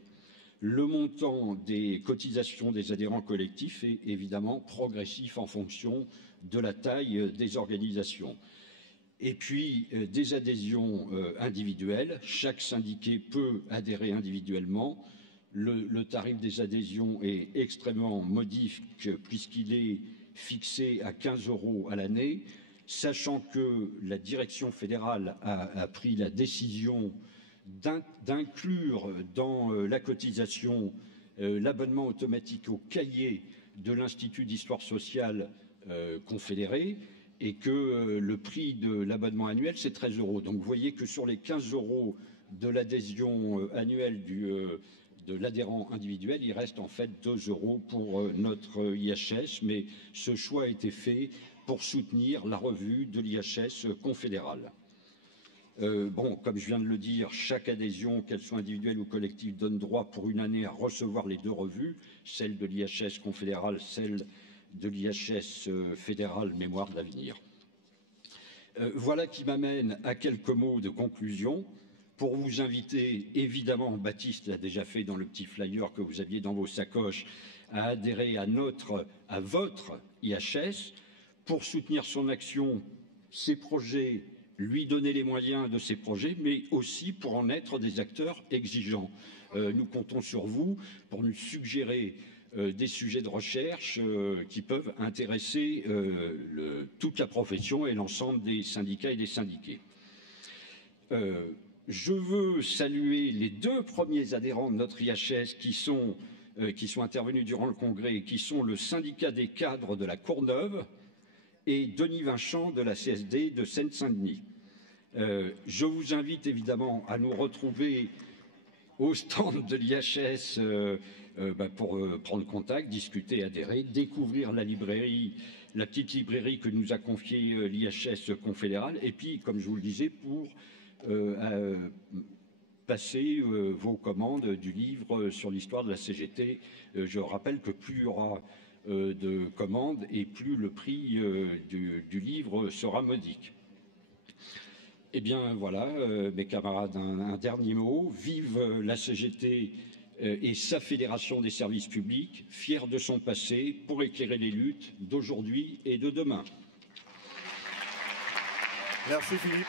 Le montant des cotisations des adhérents collectifs est évidemment progressif en fonction de la taille des organisations. Et puis des adhésions individuelles, chaque syndiqué peut adhérer individuellement. Le tarif des adhésions est extrêmement modique puisqu'il est fixé à 15 € à l'année, sachant que la direction fédérale a pris la décision d'inclure dans la cotisation l'abonnement automatique au cahier de l'Institut d'histoire sociale confédéré et que le prix de l'abonnement annuel, c'est 13 €. Donc vous voyez que sur les 15 € de l'adhésion annuelle de l'adhérent individuel, il reste en fait 2 € pour notre IHS, mais ce choix a été fait pour soutenir la revue de l'IHS confédérale. Comme je viens de le dire, chaque adhésion, qu'elle soit individuelle ou collective, donne droit pour une année à recevoir les deux revues, celle de l'IHS confédérale, celle de l'IHS fédérale Mémoire d'avenir. Voilà qui m'amène à quelques mots de conclusion. Pour vous inviter, évidemment, Baptiste l'a déjà fait dans le petit flyer que vous aviez dans vos sacoches, à adhérer à votre IHS pour soutenir son action, ses projets, lui donner les moyens de ses projets, mais aussi pour en être des acteurs exigeants. Nous comptons sur vous pour nous suggérer des sujets de recherche qui peuvent intéresser toute la profession et l'ensemble des syndicats et des syndiqués. Je veux saluer les 2 premiers adhérents de notre IHS qui sont intervenus durant le congrès et qui sont le syndicat des cadres de la Courneuve et Denis Vinchamp de la CSD de Seine-Saint-Denis. Je vous invite évidemment à nous retrouver au stand de l'IHS pour prendre contact, discuter, adhérer, découvrir la librairie, la petite librairie que nous a confiée l'IHS confédéral, et puis, comme je vous le disais, pour passer vos commandes du livre sur l'histoire de la CGT. Je rappelle que plus il y aura de commandes et plus le prix du livre sera modique. Eh bien voilà, mes camarades, un dernier mot. Vive la CGT et sa fédération des services publics, fière de son passé pour éclairer les luttes d'aujourd'hui et de demain. Merci Philippe.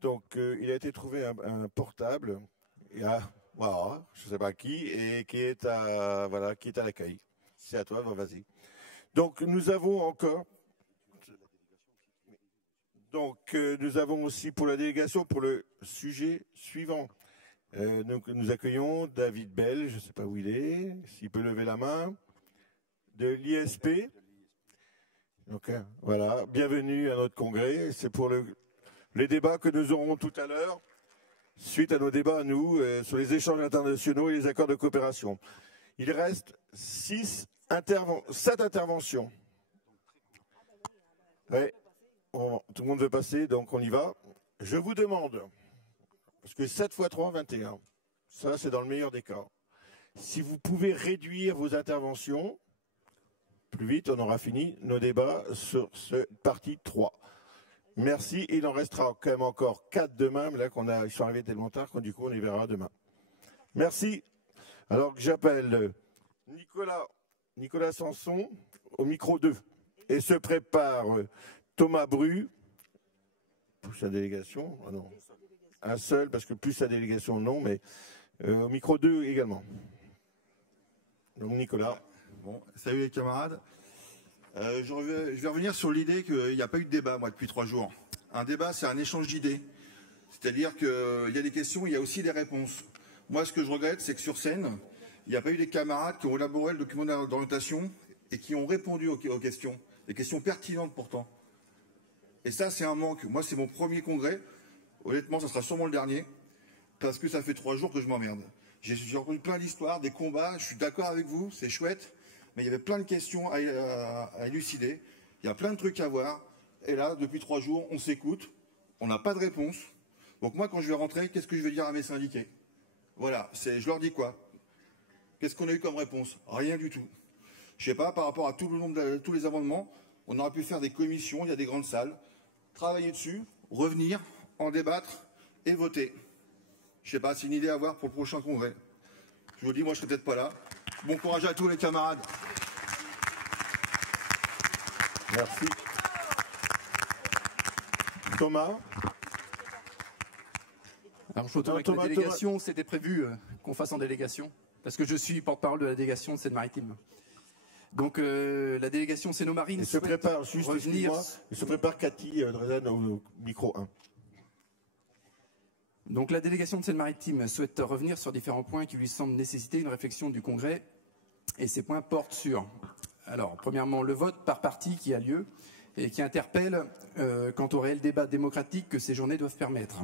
Donc, il a été trouvé un portable, voilà, je ne sais pas qui, et qui est à l'accueil. C'est à toi, vas-y. Donc, nous avons encore... Donc, nous avons aussi pour la délégation, pour le sujet suivant. Nous accueillons David Bell, je ne sais pas où il est, s'il peut lever la main, de l'ISP. Donc, voilà, bienvenue à notre congrès. C'est pour les débats que nous aurons tout à l'heure, suite à nos débats, nous, sur les échanges internationaux et les accords de coopération. Il reste 7 interventions. Ouais, tout le monde veut passer, donc on y va. Je vous demande, parce que 7 x 3, 21, ça c'est dans le meilleur des cas. Si vous pouvez réduire vos interventions, plus vite on aura fini nos débats sur cette partie 3. Merci, il en restera quand même encore 4 demain, mais là ils sont arrivés tellement tard qu'on du coup on y verra demain. Merci. Alors que j'appelle Nicolas Sanson au micro 2 et se prépare Thomas Bru pour sa délégation. Ah non, un seul parce que plus sa délégation non, mais au micro 2 également. Donc Nicolas. Bon, salut les camarades. Je vais revenir sur l'idée qu'il n'y a pas eu de débat, moi, depuis 3 jours. Un débat, c'est un échange d'idées. C'est-à-dire qu'il y a des questions, il y a aussi des réponses. Moi, ce que je regrette, c'est que sur scène, il n'y a pas eu des camarades qui ont élaboré le document d'orientation et qui ont répondu aux questions. Des questions pertinentes, pourtant. Et ça, c'est un manque. Moi, c'est mon premier congrès. Honnêtement, ça sera sûrement le dernier. Parce que ça fait 3 jours que je m'emmerde. J'ai entendu plein d'histoires, des combats. Je suis d'accord avec vous, c'est chouette. Mais il y avait plein de questions à élucider. Il y a plein de trucs à voir. Et là, depuis 3 jours, on s'écoute. On n'a pas de réponse. Donc moi, quand je vais rentrer, qu'est-ce que je vais dire à mes syndiqués? Voilà, je leur dis quoi? Qu'est-ce qu'on a eu comme réponse? Rien du tout. Je sais pas, par rapport à tout le nombre de tous les amendements, on aurait pu faire des commissions, il y a des grandes salles, travailler dessus, revenir, en débattre et voter. Je sais pas, c'est une idée à avoir pour le prochain congrès. Je vous dis, moi, je serai peut-être pas là. Bon courage à tous les camarades. Merci. Thomas. Alors, je retourne avec la délégation. C'était prévu qu'on fasse en délégation, parce que je suis porte-parole de la délégation de Seine-Maritime. Donc, la délégation Seine-Marine se prépare, juste revenir. Il se prépare Cathy Drezen au micro 1. Donc, la délégation de Seine-Maritime souhaite revenir sur différents points qui lui semblent nécessiter une réflexion du Congrès. Et ces points portent sur, alors, premièrement, le vote par parti qui a lieu et qui interpelle quant au réel débat démocratique que ces journées doivent permettre.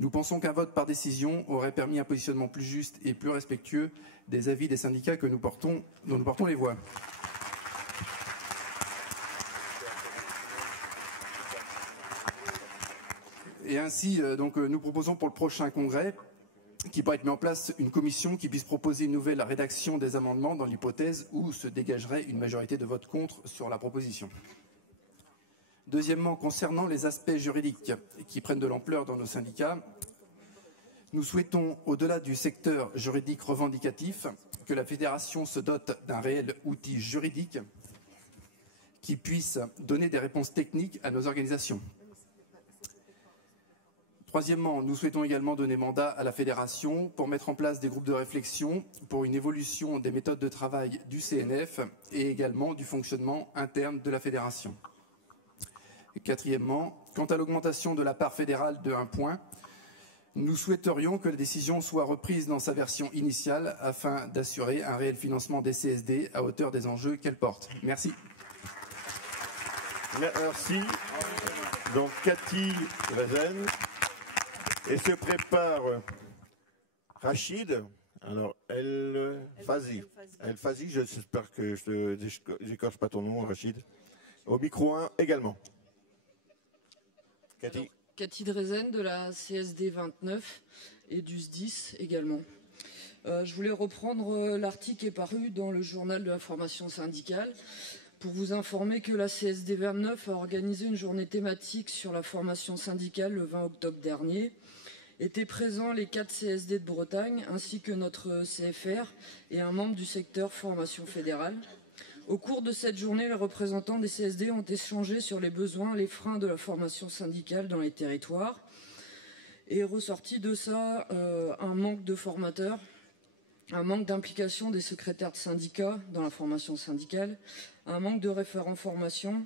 Nous pensons qu'un vote par décision aurait permis un positionnement plus juste et plus respectueux des avis des syndicats dont nous portons les voix. Et ainsi, nous proposons pour le prochain congrès qu'il pourrait être mis en place une commission qui puisse proposer une nouvelle rédaction des amendements dans l'hypothèse où se dégagerait une majorité de votes contre sur la proposition. Deuxièmement, concernant les aspects juridiques qui prennent de l'ampleur dans nos syndicats, Nous souhaitons, au-delà du secteur juridique revendicatif, que la fédération se dote d'un réel outil juridique qui puisse donner des réponses techniques à nos organisations. Troisièmement, nous souhaitons également donner mandat à la fédération pour mettre en place des groupes de réflexion pour une évolution des méthodes de travail du CNF et également du fonctionnement interne de la fédération. Et quatrièmement, quant à l'augmentation de la part fédérale de 1 point, nous souhaiterions que la décision soit reprise dans sa version initiale afin d'assurer un réel financement des CSD à hauteur des enjeux qu'elle porte. Merci. Merci. Donc Cathy Rezen. Et se prépare Rachid. Alors, El Fazi. El Fazi, j'espère que je n'écorche pas ton nom, Rachid. Au micro 1 également. Cathy. Cathy Drezen de la CSD 29 et du SDIS également. Je voulais reprendre l'article qui est paru dans le journal de la formation syndicale pour vous informer que la CSD 29 a organisé une journée thématique sur la formation syndicale le 20 octobre dernier. Étaient présents les 4 CSD de Bretagne ainsi que notre CFR et un membre du secteur formation fédérale. Au cours de cette journée, les représentants des CSD ont échangé sur les besoins, les freins de la formation syndicale dans les territoires. Et est ressorti de ça un manque de formateurs, un manque d'implication des secrétaires de syndicats dans la formation syndicale, un manque de référents formation,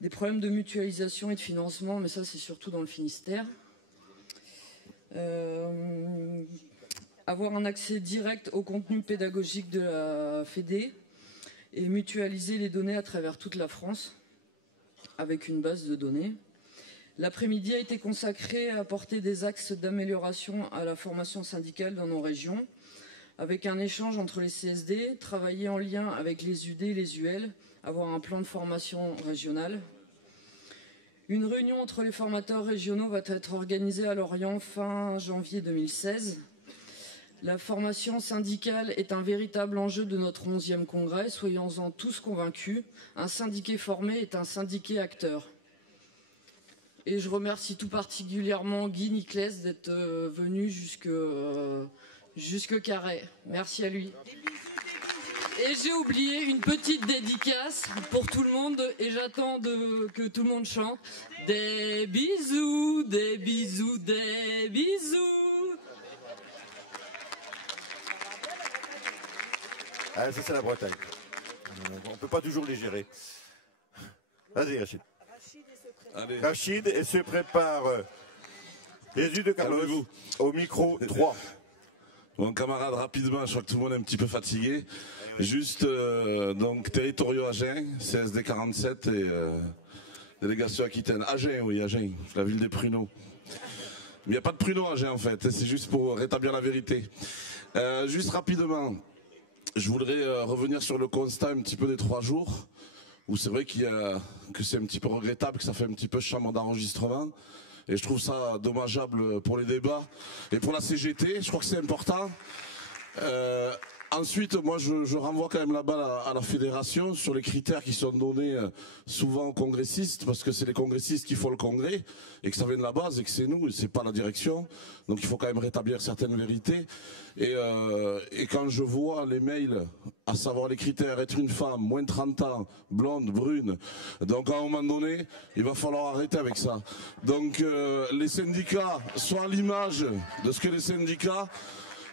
des problèmes de mutualisation et de financement, mais ça c'est surtout dans le Finistère. Avoir un accès direct au contenu pédagogique de la Fédé et mutualiser les données à travers toute la France avec une base de données. L'après-midi a été consacré à apporter des axes d'amélioration à la formation syndicale dans nos régions, avec un échange entre les CSD, travailler en lien avec les UD et les UL, avoir un plan de formation régional. Une réunion entre les formateurs régionaux va être organisée à Lorient fin janvier 2016. La formation syndicale est un véritable enjeu de notre 11e congrès, soyons-en tous convaincus. Un syndiqué formé est un syndiqué acteur. Et je remercie tout particulièrement Guy Niclès d'être venu jusque Carhaix. Merci à lui. Et j'ai oublié une petite dédicace pour tout le monde et j'attends que tout le monde chante. Des bisous, des bisous, des bisous. Ah, ça c'est la Bretagne. On ne peut pas toujours les gérer. Vas-y Rachid. Rachid et se prépare Jésus de Carlos au micro 3. Bon, camarades, rapidement, je crois que tout le monde est un petit peu fatigué. Juste, donc, territoriaux Agen, CSD 47 et délégation Aquitaine. Agen, oui, Agen, la ville des pruneaux. Mais il n'y a pas de pruneaux à Agen, en fait, c'est juste pour rétablir la vérité. Juste rapidement, je voudrais revenir sur le constat un petit peu des 3 jours, où c'est vrai que c'est un petit peu regrettable, que ça fait un petit peu chambre d'enregistrement. Et je trouve ça dommageable pour les débats et pour la CGT, je crois que c'est important. Ensuite, moi je renvoie quand même la balle à la fédération sur les critères qui sont donnés souvent aux congressistes, parce que c'est les congressistes qui font le congrès, et que ça vient de la base, et que c'est nous, et c'est pas la direction. Donc il faut quand même rétablir certaines vérités. Et quand je vois les mails, à savoir les critères, être une femme, moins de 30 ans, blonde, brune, donc à un moment donné, il va falloir arrêter avec ça. Donc les syndicats sont à l'image de ce que les syndicats...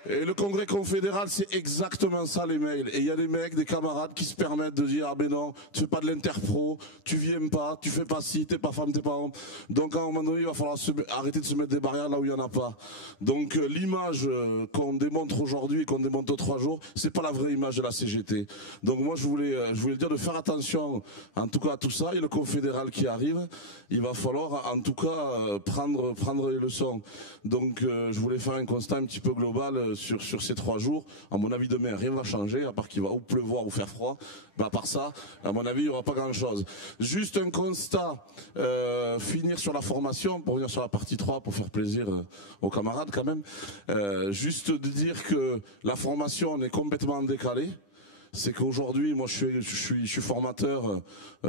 Et le congrès confédéral, c'est exactement ça les mails. Et il y a des mecs, des camarades qui se permettent de dire « Ah ben non, tu fais pas de l'interpro, tu viens pas, tu fais pas ci, t'es pas femme, t'es pas homme. » Donc à un moment donné, il va falloir arrêter de se mettre des barrières là où il y en a pas. Donc l'image qu'on démontre aujourd'hui, qu'on démontre 3 jours, c'est pas la vraie image de la CGT. Donc moi je voulais dire de faire attention en tout cas à tout ça. Et le confédéral qui arrive, il va falloir en tout cas prendre les leçons. Donc je voulais faire un constat un petit peu global sur ces 3 jours. À mon avis, demain, rien ne va changer, à part qu'il va ou pleuvoir ou faire froid. Mais à part ça, à mon avis, il n'y aura pas grand-chose. Juste un constat, finir sur la formation, pour venir sur la partie 3, pour faire plaisir aux camarades quand même. Juste de dire que la formation, on est complètement décalé. c'est qu'aujourd'hui, moi je suis formateur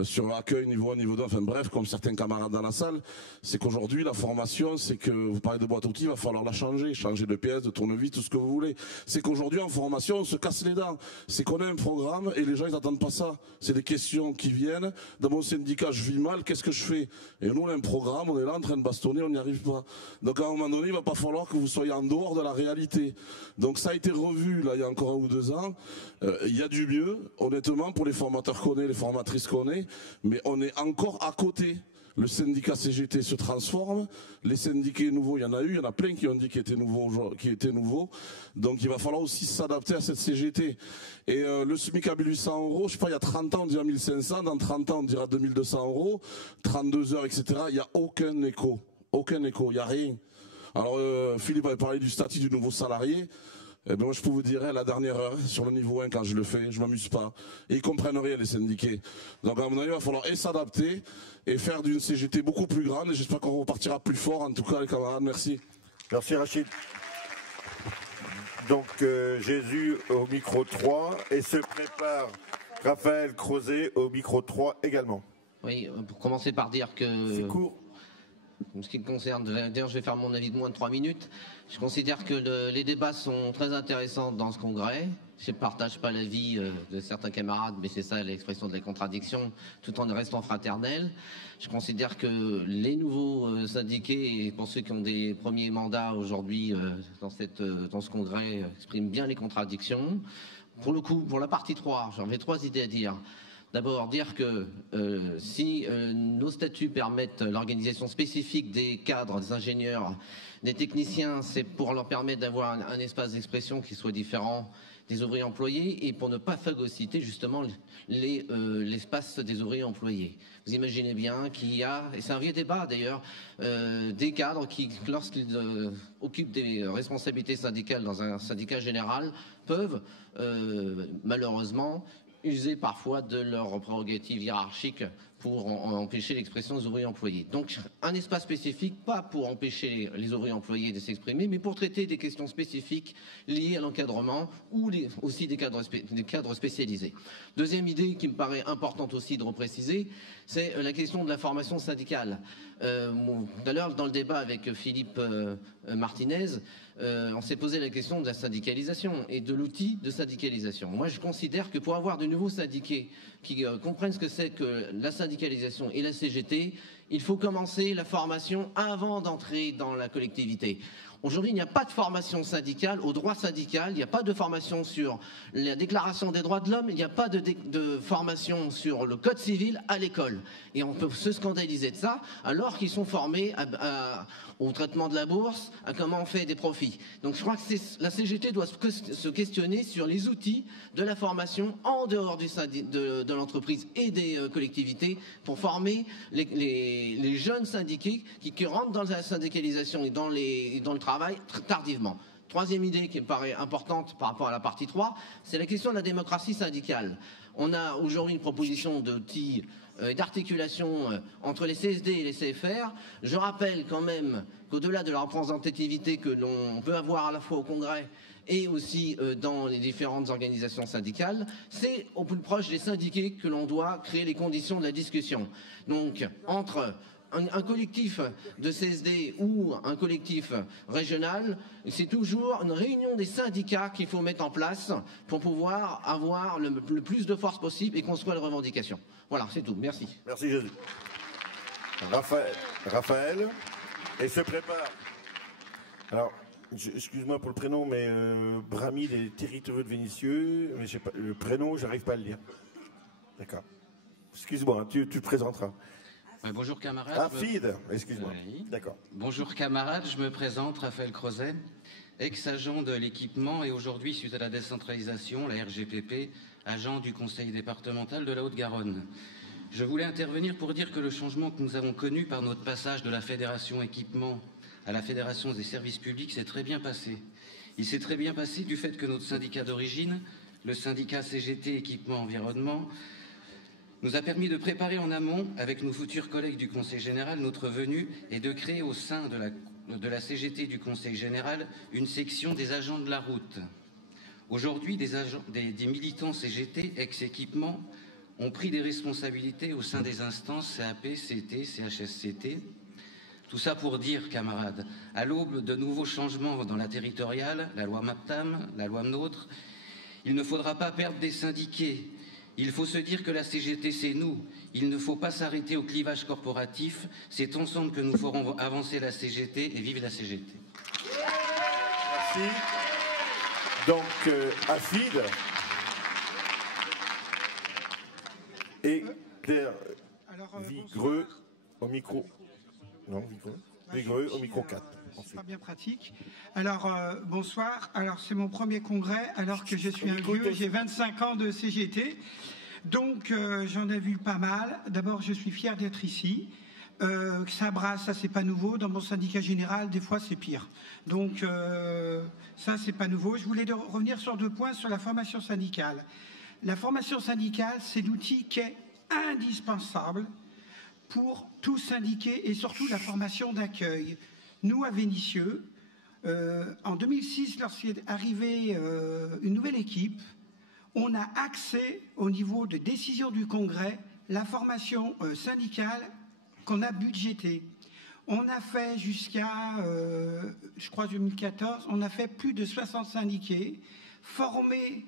sur l'accueil niveau 1, niveau 2, enfin bref, comme certains camarades dans la salle, c'est qu'aujourd'hui la formation, c'est que vous parlez de boîte à outils, il va falloir la changer de pièces, de tournevis, tout ce que vous voulez. C'est qu'aujourd'hui en formation, on se casse les dents. C'est qu'on a un programme et les gens ils n'attendent pas ça. C'est des questions qui viennent. Dans mon syndicat, je vis mal, qu'est-ce que je fais? Et nous on a un programme, on est là en train de bastonner, on n'y arrive pas. Donc à un moment donné, il va pas falloir que vous soyez en dehors de la réalité. Donc ça a été revu là il y a encore 1 ou 2 ans. Il y a du mieux, honnêtement, pour les formateurs qu'on est, les formatrices qu'on est, mais on est encore à côté. Le syndicat CGT se transforme, les syndiqués nouveaux, il y en a eu, il y en a plein qui ont dit qu'ils étaient nouveaux, donc il va falloir aussi s'adapter à cette CGT. Et le SMIC à 1800 €, je sais pas, il y a 30 ans on dira 1500, dans 30 ans on dira 2200 €, 32 heures, etc. Il n'y a aucun écho, il n'y a rien. Alors Philippe avait parlé du statut du nouveau salarié. Eh bien, moi, je peux vous dire, à la dernière heure, sur le niveau 1, quand je le fais, je m'amuse pas. Et ils comprennent rien, les syndiqués. Donc, à mon avis, il va falloir s'adapter et faire d'une CGT beaucoup plus grande. Et j'espère qu'on repartira plus fort. En tout cas, les camarades, merci. Merci, Rachid. Donc, Jésus au micro 3 et se prépare Raphaël Crozet au micro 3 également. Oui, pour commencer par dire que... C'est court. En ce qui me concerne, d'ailleurs je vais faire mon avis de moins de 3 minutes. Je considère que les débats sont très intéressants dans ce congrès. Je ne partage pas l'avis de certains camarades, mais c'est ça l'expression de la contradiction, tout en restant fraternel. Je considère que les nouveaux syndiqués, et pour ceux qui ont des premiers mandats aujourd'hui dans ce congrès, expriment bien les contradictions. Pour le coup, pour la partie 3, j'en ai 3 idées à dire. D'abord, dire que si nos statuts permettent l'organisation spécifique des cadres, des ingénieurs, des techniciens, c'est pour leur permettre d'avoir un espace d'expression qui soit différent des ouvriers employés et pour ne pas phagocyter justement l'espace des ouvriers employés. Vous imaginez bien qu'il y a, et c'est un vieux débat d'ailleurs, des cadres qui, lorsqu'ils occupent des responsabilités syndicales dans un syndicat général, peuvent malheureusement user parfois de leurs prérogatives hiérarchiques pour empêcher l'expression des ouvriers employés. Donc un espace spécifique, pas pour empêcher les ouvriers employés de s'exprimer, mais pour traiter des questions spécifiques liées à l'encadrement ou aussi des cadres spécialisés. Deuxième idée qui me paraît importante aussi de repréciser, c'est la question de la formation syndicale. Tout à l'heure, dans le débat avec Philippe Martinez, on s'est posé la question de la syndicalisation et de l'outil de syndicalisation. Moi, je considère que pour avoir de nouveaux syndiqués qui comprennent ce que c'est que la syndicalisation et la CGT, il faut commencer la formation avant d'entrer dans la collectivité. Aujourd'hui, il n'y a pas de formation syndicale, au droit syndical, il n'y a pas de formation sur la déclaration des droits de l'homme, il n'y a pas de formation sur le code civil à l'école. Et on peut se scandaliser de ça, alors qu'ils sont formés au traitement de la bourse, à comment on fait des profits. Donc je crois que la CGT doit se questionner sur les outils de la formation en dehors de l'entreprise et des collectivités pour former les jeunes syndiqués qui rentrent dans la syndicalisation et dans le travail tardivement. Troisième idée qui me paraît importante par rapport à la partie 3, c'est la question de la démocratie syndicale. On a aujourd'hui une proposition d'outils d'articulation entre les CSD et les CFR. Je rappelle quand même qu'au-delà de la représentativité que l'on peut avoir à la fois au Congrès et aussi dans les différentes organisations syndicales, c'est au plus proche des syndiqués que l'on doit créer les conditions de la discussion. Donc, entre un collectif de CSD ou un collectif régional, c'est toujours une réunion des syndicats qu'il faut mettre en place pour pouvoir avoir le plus de force possible et construire les revendications. Voilà, c'est tout. Merci. Merci Jésus. Raphaël, et se prépare. Alors, excuse-moi pour le prénom, mais Bramil est territoriaux de Vénissieux, mais pas, le prénom, j'arrive pas à le lire. D'accord. Excuse-moi, tu te présenteras. Bonjour camarades. Ah, Fid, excuse-moi. Oui. D'accord. Bonjour camarades, je me présente, Raphaël Crozet, ex-agent de l'équipement et aujourd'hui, suite à la décentralisation, la RGPP, agent du conseil départemental de la Haute-Garonne. Je voulais intervenir pour dire que le changement que nous avons connu par notre passage de la Fédération équipement à la Fédération des services publics s'est très bien passé. Il s'est très bien passé du fait que notre syndicat d'origine, le syndicat CGT équipement environnement, nous a permis de préparer en amont, avec nos futurs collègues du Conseil général, notre venue et de créer au sein de la CGT du Conseil général une section des agents de la route. Aujourd'hui, des militants CGT, ex-équipement, ont pris des responsabilités au sein des instances CAP, CT, CHSCT. Tout ça pour dire, camarades, à l'aube de nouveaux changements dans la territoriale, la loi MAPTAM, la loi NOTRe, il ne faudra pas perdre des syndiqués. Il faut se dire que la CGT, c'est nous. Il ne faut pas s'arrêter au clivage corporatif. C'est ensemble que nous ferons avancer la CGT et vive la CGT. Merci. Donc, Afid et Claire Vigreux au micro. Non, Vigreux au micro 4. C'est pas bien pratique. Alors, bonsoir. Alors, c'est mon premier congrès, alors que je suis un vieux. J'ai 25 ans de CGT. Donc, j'en ai vu pas mal. D'abord, je suis fier d'être ici. Ça brasse, ça, c'est pas nouveau. Dans mon syndicat général, des fois, c'est pire. Donc, ça, c'est pas nouveau. Je voulais revenir sur 2 points sur la formation syndicale. La formation syndicale, c'est l'outil qui est indispensable pour tout syndiqué et surtout la formation d'accueil. Nous, à Vénissieux, en 2006, lorsqu'est arrivée une nouvelle équipe, on a axé au niveau de décision du Congrès la formation syndicale qu'on a budgétée. On a fait jusqu'à, je crois, 2014, on a fait plus de 60 syndiqués formés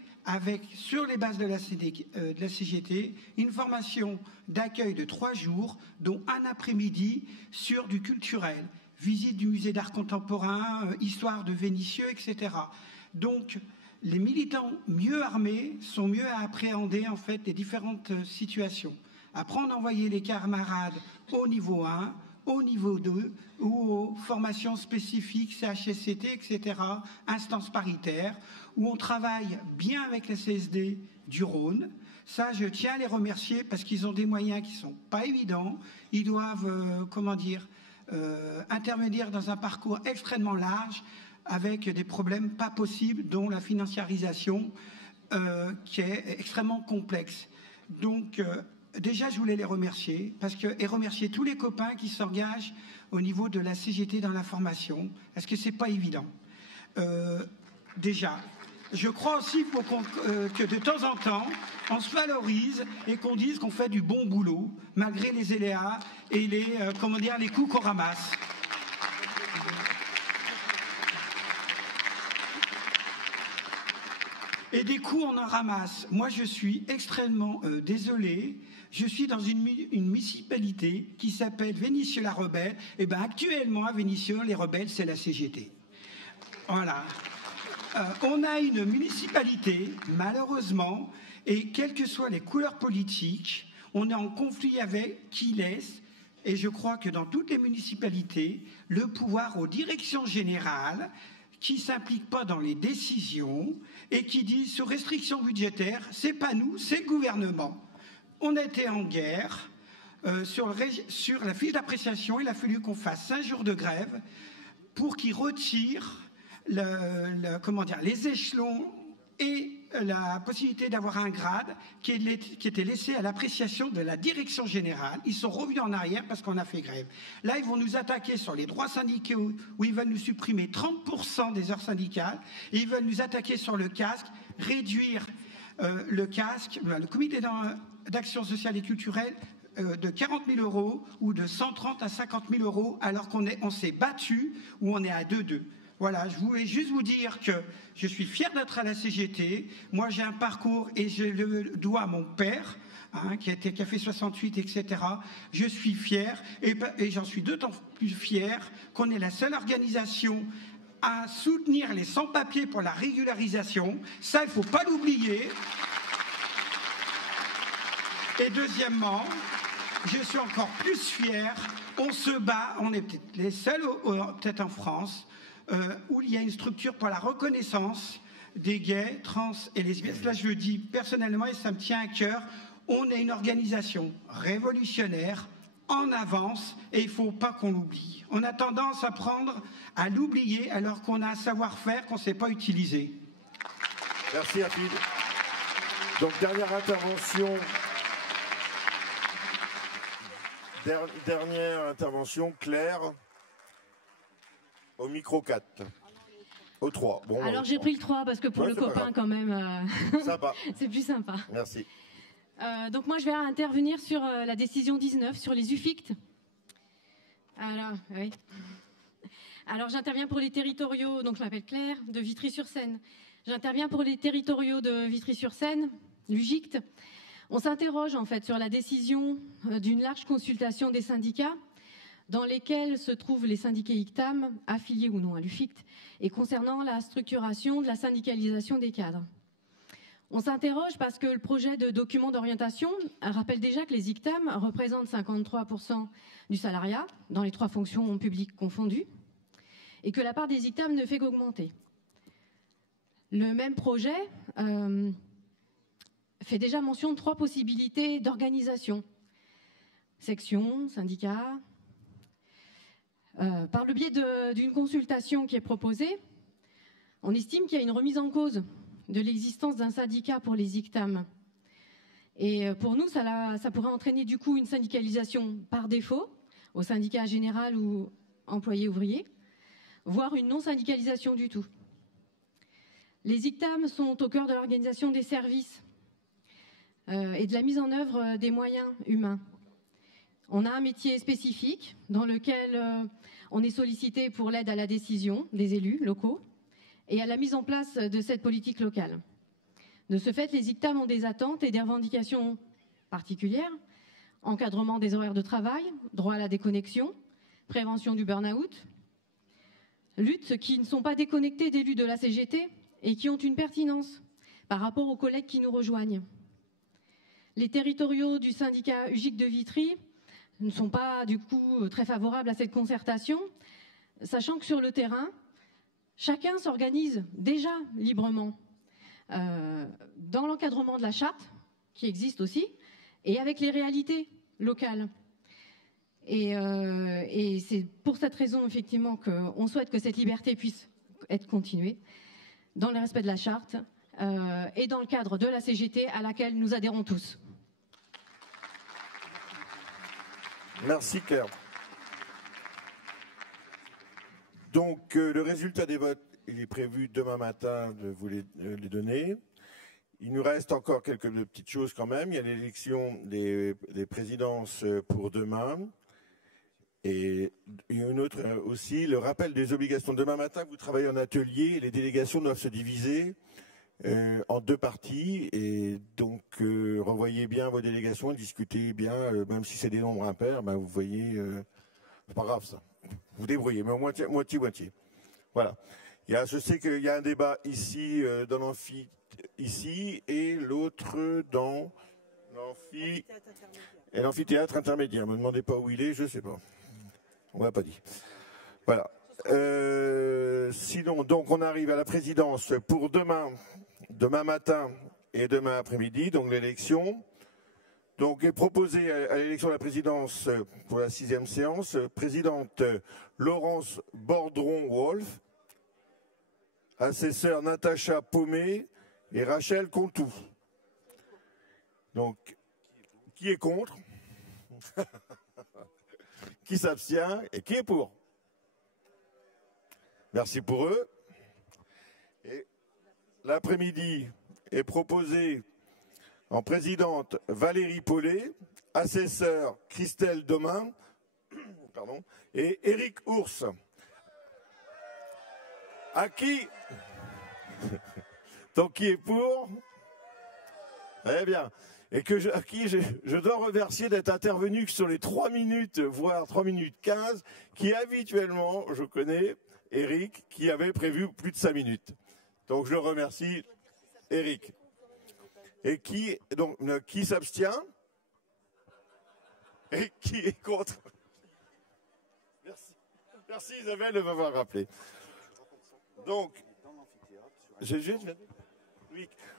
sur les bases de la CGT, une formation d'accueil de 3 jours, dont un après-midi sur du culturel, visite du musée d'art contemporain, histoire de Vénissieux, etc. Donc, les militants mieux armés sont mieux à appréhender en fait les différentes situations. Après, on a envoyé les camarades au niveau 1, au niveau 2, ou aux formations spécifiques, CHSCT, etc., instances paritaires, où on travaille bien avec la CSD du Rhône. Ça, je tiens à les remercier parce qu'ils ont des moyens qui ne sont pas évidents. Ils doivent, intervenir dans un parcours extrêmement large avec des problèmes pas possibles, dont la financiarisation qui est extrêmement complexe. Donc, déjà, je voulais les remercier et remercier tous les copains qui s'engagent au niveau de la CGT dans la formation, parce que c'est pas évident. Déjà, je crois aussi que de temps en temps, on se valorise et qu'on dise qu'on fait du bon boulot, malgré les aléas et les coups qu'on ramasse. Et des coups, on en ramasse. Moi, je suis extrêmement désolé. Je suis dans une municipalité qui s'appelle Vénissieux-la-Rebelle. Et bien, actuellement, à Vénissieux, les rebelles, c'est la CGT. Voilà. On a une municipalité, malheureusement, et quelles que soient les couleurs politiques, on est en conflit avec qui laisse, et je crois que dans toutes les municipalités, le pouvoir aux directions générales, qui ne s'impliquent pas dans les décisions et qui disent sur restrictions budgétaires, c'est pas nous, c'est le gouvernement. On a été en guerre sur la fiche d'appréciation, il a fallu qu'on fasse 5 jours de grève pour qu'ils retirent les échelons et la possibilité d'avoir un grade qui était laissé à l'appréciation de la direction générale. Ils sont revenus en arrière parce qu'on a fait grève. Là, ils vont nous attaquer sur les droits syndicaux où ils veulent nous supprimer 30% des heures syndicales et ils veulent nous attaquer sur le casque, réduire le casque, le comité d'action sociale et culturelle de 40 000 € ou de 130 à 50 000 € alors qu'on s'est battu ou on est à 2-2. Voilà, je voulais juste vous dire que je suis fier d'être à la CGT. Moi, j'ai un parcours et je le dois à mon père, qui a fait 68, etc. Je suis fier et j'en suis d'autant plus fier qu'on est la seule organisation à soutenir les sans-papiers pour la régularisation. Ça, il ne faut pas l'oublier. Et deuxièmement, je suis encore plus fier. On se bat, on est peut-être les seuls, peut-être en France, où il y a une structure pour la reconnaissance des gays, trans et lesbiennes. Là, je le dis personnellement et ça me tient à cœur. On est une organisation révolutionnaire, en avance, et il ne faut pas qu'on l'oublie. On a tendance à l'oublier alors qu'on a un savoir-faire qu'on ne sait pas utiliser. Merci, Afid. Donc, dernière intervention, Claire, au micro 4. Au 3. Bon, alors j'ai pris le 3 parce que pour le copain quand même, sympa. c'est plus sympa. Merci. Donc moi je vais intervenir sur la décision 19, sur les UFICT. Alors, oui. Alors j'interviens pour les territoriaux, donc je m'appelle Claire, de Vitry-sur-Seine. J'interviens pour les territoriaux de Vitry-sur-Seine, l'UGICT. On s'interroge en fait sur la décision d'une large consultation des syndicats dans lesquels se trouvent les syndiqués ICTAM, affiliés ou non à l'UFICT, et concernant la structuration de la syndicalisation des cadres. On s'interroge parce que le projet de document d'orientation rappelle déjà que les ICTAM représentent 53% du salariat, dans les 3 fonctions publiques confondues, et que la part des ICTAM ne fait qu'augmenter. Le même projet fait déjà mention de 3 possibilités d'organisation. Section, syndicat. Par le biais d'une consultation qui est proposée, on estime qu'il y a une remise en cause de l'existence d'un syndicat pour les ICTAM. Et pour nous, ça pourrait entraîner du coup une syndicalisation par défaut, au syndicat général ou employé-ouvrier, voire une non-syndicalisation du tout. Les ICTAM sont au cœur de l'organisation des services et de la mise en œuvre des moyens humains. On a un métier spécifique dans lequel on est sollicité pour l'aide à la décision des élus locaux et à la mise en place de cette politique locale. De ce fait, les ICTAM ont des attentes et des revendications particulières, encadrement des horaires de travail, droit à la déconnexion, prévention du burn-out, luttes qui ne sont pas déconnectées d'élus de la CGT et qui ont une pertinence par rapport aux collègues qui nous rejoignent. Les territoriaux du syndicat UGIC de Vitry ne sont pas du coup très favorables à cette concertation, sachant que sur le terrain, chacun s'organise déjà librement dans l'encadrement de la charte, qui existe aussi, et avec les réalités locales. Et c'est pour cette raison, effectivement, qu'on souhaite que cette liberté puisse être continuée dans le respect de la charte et dans le cadre de la CGT à laquelle nous adhérons tous. Merci Claire. Donc le résultat des votes, il est prévu demain matin de vous les donner. Il nous reste encore quelques petites choses quand même. Il y a l'élection des présidences pour demain. Et une autre aussi, le rappel des obligations. Demain matin, vous travaillez en atelier et les délégations doivent se diviser en 2 parties. Et donc, revoyez bien vos délégations, discutez bien, même si c'est des nombres impairs, ben, vous voyez, c'est pas grave ça. Vous débrouillez, mais au moitié. Voilà. Je sais qu'il y a un débat ici, dans l'amphi, ici, et l'autre dans l'amphithéâtre intermédiaire. Ne me demandez pas où il est, je ne sais pas. On ne l'a pas dit. Voilà. Sinon, donc, on arrive à la présidence pour demain matin et demain après-midi, donc l'élection. Donc, est proposé à l'élection de la présidence pour la 6e séance, présidente Laurence Bordron-Wolf, assesseur Natacha Paumé et Rachel Contou. Donc, qui est contre? Qui s'abstient et qui est pour? Merci pour eux. Et l'après-midi est proposé en présidente Valérie Paulet, assesseur Christelle Domain et Éric Ours. À qui? Donc qui est pour? Très bien. Et à qui je dois remercier d'être intervenu sur les 3 minutes, voire 3 minutes 15, qui habituellement, je connais Éric, qui avait prévu plus de 5 minutes. Donc je le remercie, Éric. Et qui s'abstient? Et qui est contre? Merci. Merci Isabelle de m'avoir rappelé. Donc,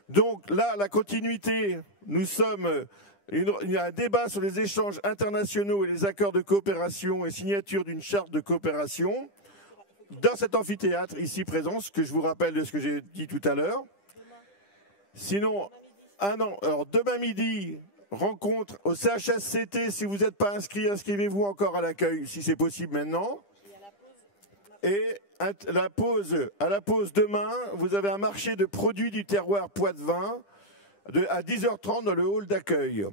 donc là, la continuité, il y a un débat sur les échanges internationaux et les accords de coopération et signature d'une charte de coopération dans cet amphithéâtre ici présent, ce que je vous rappelle de ce que j'ai dit tout à l'heure. Sinon, alors demain midi, rencontre au CHSCT. Si vous n'êtes pas inscrit, inscrivez-vous encore à l'accueil, si c'est possible maintenant. Et à la pause demain, vous avez un marché de produits du terroir Poitevin à 10h30 dans le hall d'accueil.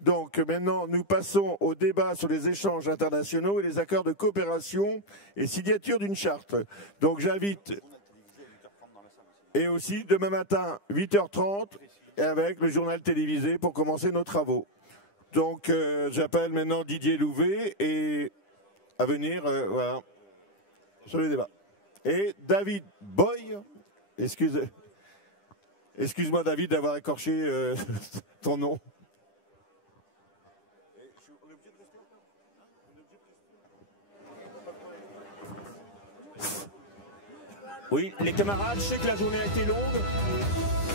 Donc maintenant, nous passons au débat sur les échanges internationaux et les accords de coopération et signature d'une charte. Donc j'invite, et aussi demain matin, 8h30, avec le journal télévisé pour commencer nos travaux. Donc j'appelle maintenant Didier Louvet et à venir voilà, sur le débat. Et David Boy, excuse-moi David d'avoir écorché ton nom. Oui, les camarades, je sais que la journée a été longue.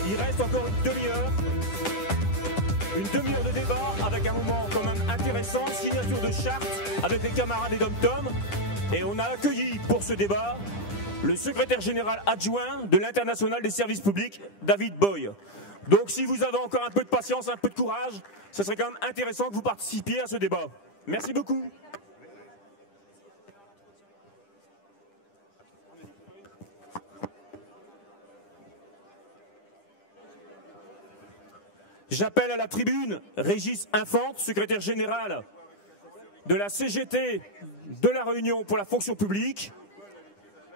Il reste encore une demi-heure. Une demi-heure de débat avec un moment quand même intéressant, signature de charte avec les camarades et Dom-Tom. Et on a accueilli pour ce débat le secrétaire général adjoint de l'Internationale des services publics, David Boy. Donc si vous avez encore un peu de patience, un peu de courage, ce serait quand même intéressant que vous participiez à ce débat. Merci beaucoup. J'appelle à la tribune Régis Infante, secrétaire général de la CGT de la Réunion pour la fonction publique.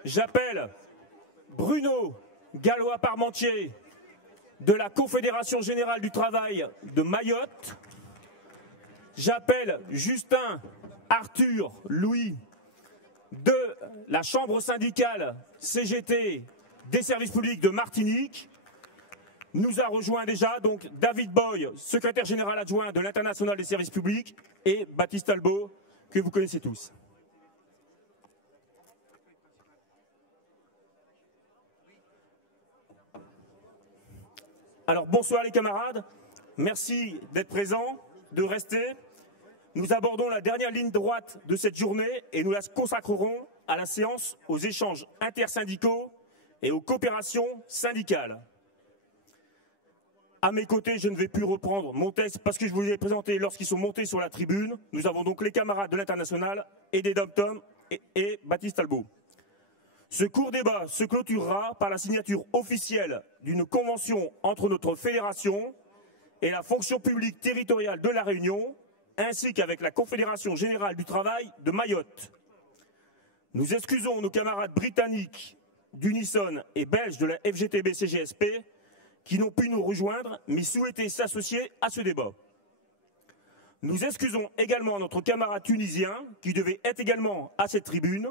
J'appelle Bruno Gallois-Parmentier de la Confédération générale du travail de Mayotte. J'appelle Justin Arthur Louis de la Chambre syndicale CGT des services publics de Martinique. Nous a rejoint déjà donc David Boy, secrétaire général adjoint de l'Internationale des services publics, et Baptiste Talbot, que vous connaissez tous. Alors bonsoir les camarades, merci d'être présents, de rester. Nous abordons la dernière ligne droite de cette journée et nous la consacrerons à la séance aux échanges intersyndicaux et aux coopérations syndicales. À mes côtés, je ne vais plus reprendre mon texte parce que je vous l'ai présenté lorsqu'ils sont montés sur la tribune. Nous avons donc les camarades de l'Internationale et des Dom-Tom et Baptiste Talbot. Ce court débat se clôturera par la signature officielle d'une convention entre notre fédération et la fonction publique territoriale de la Réunion, ainsi qu'avec la Confédération générale du travail de Mayotte. Nous excusons nos camarades britanniques d'Unison et belges de la FGTB-CGSP qui n'ont pu nous rejoindre, mais souhaitaient s'associer à ce débat. Nous excusons également notre camarade tunisien, qui devait être également à cette tribune,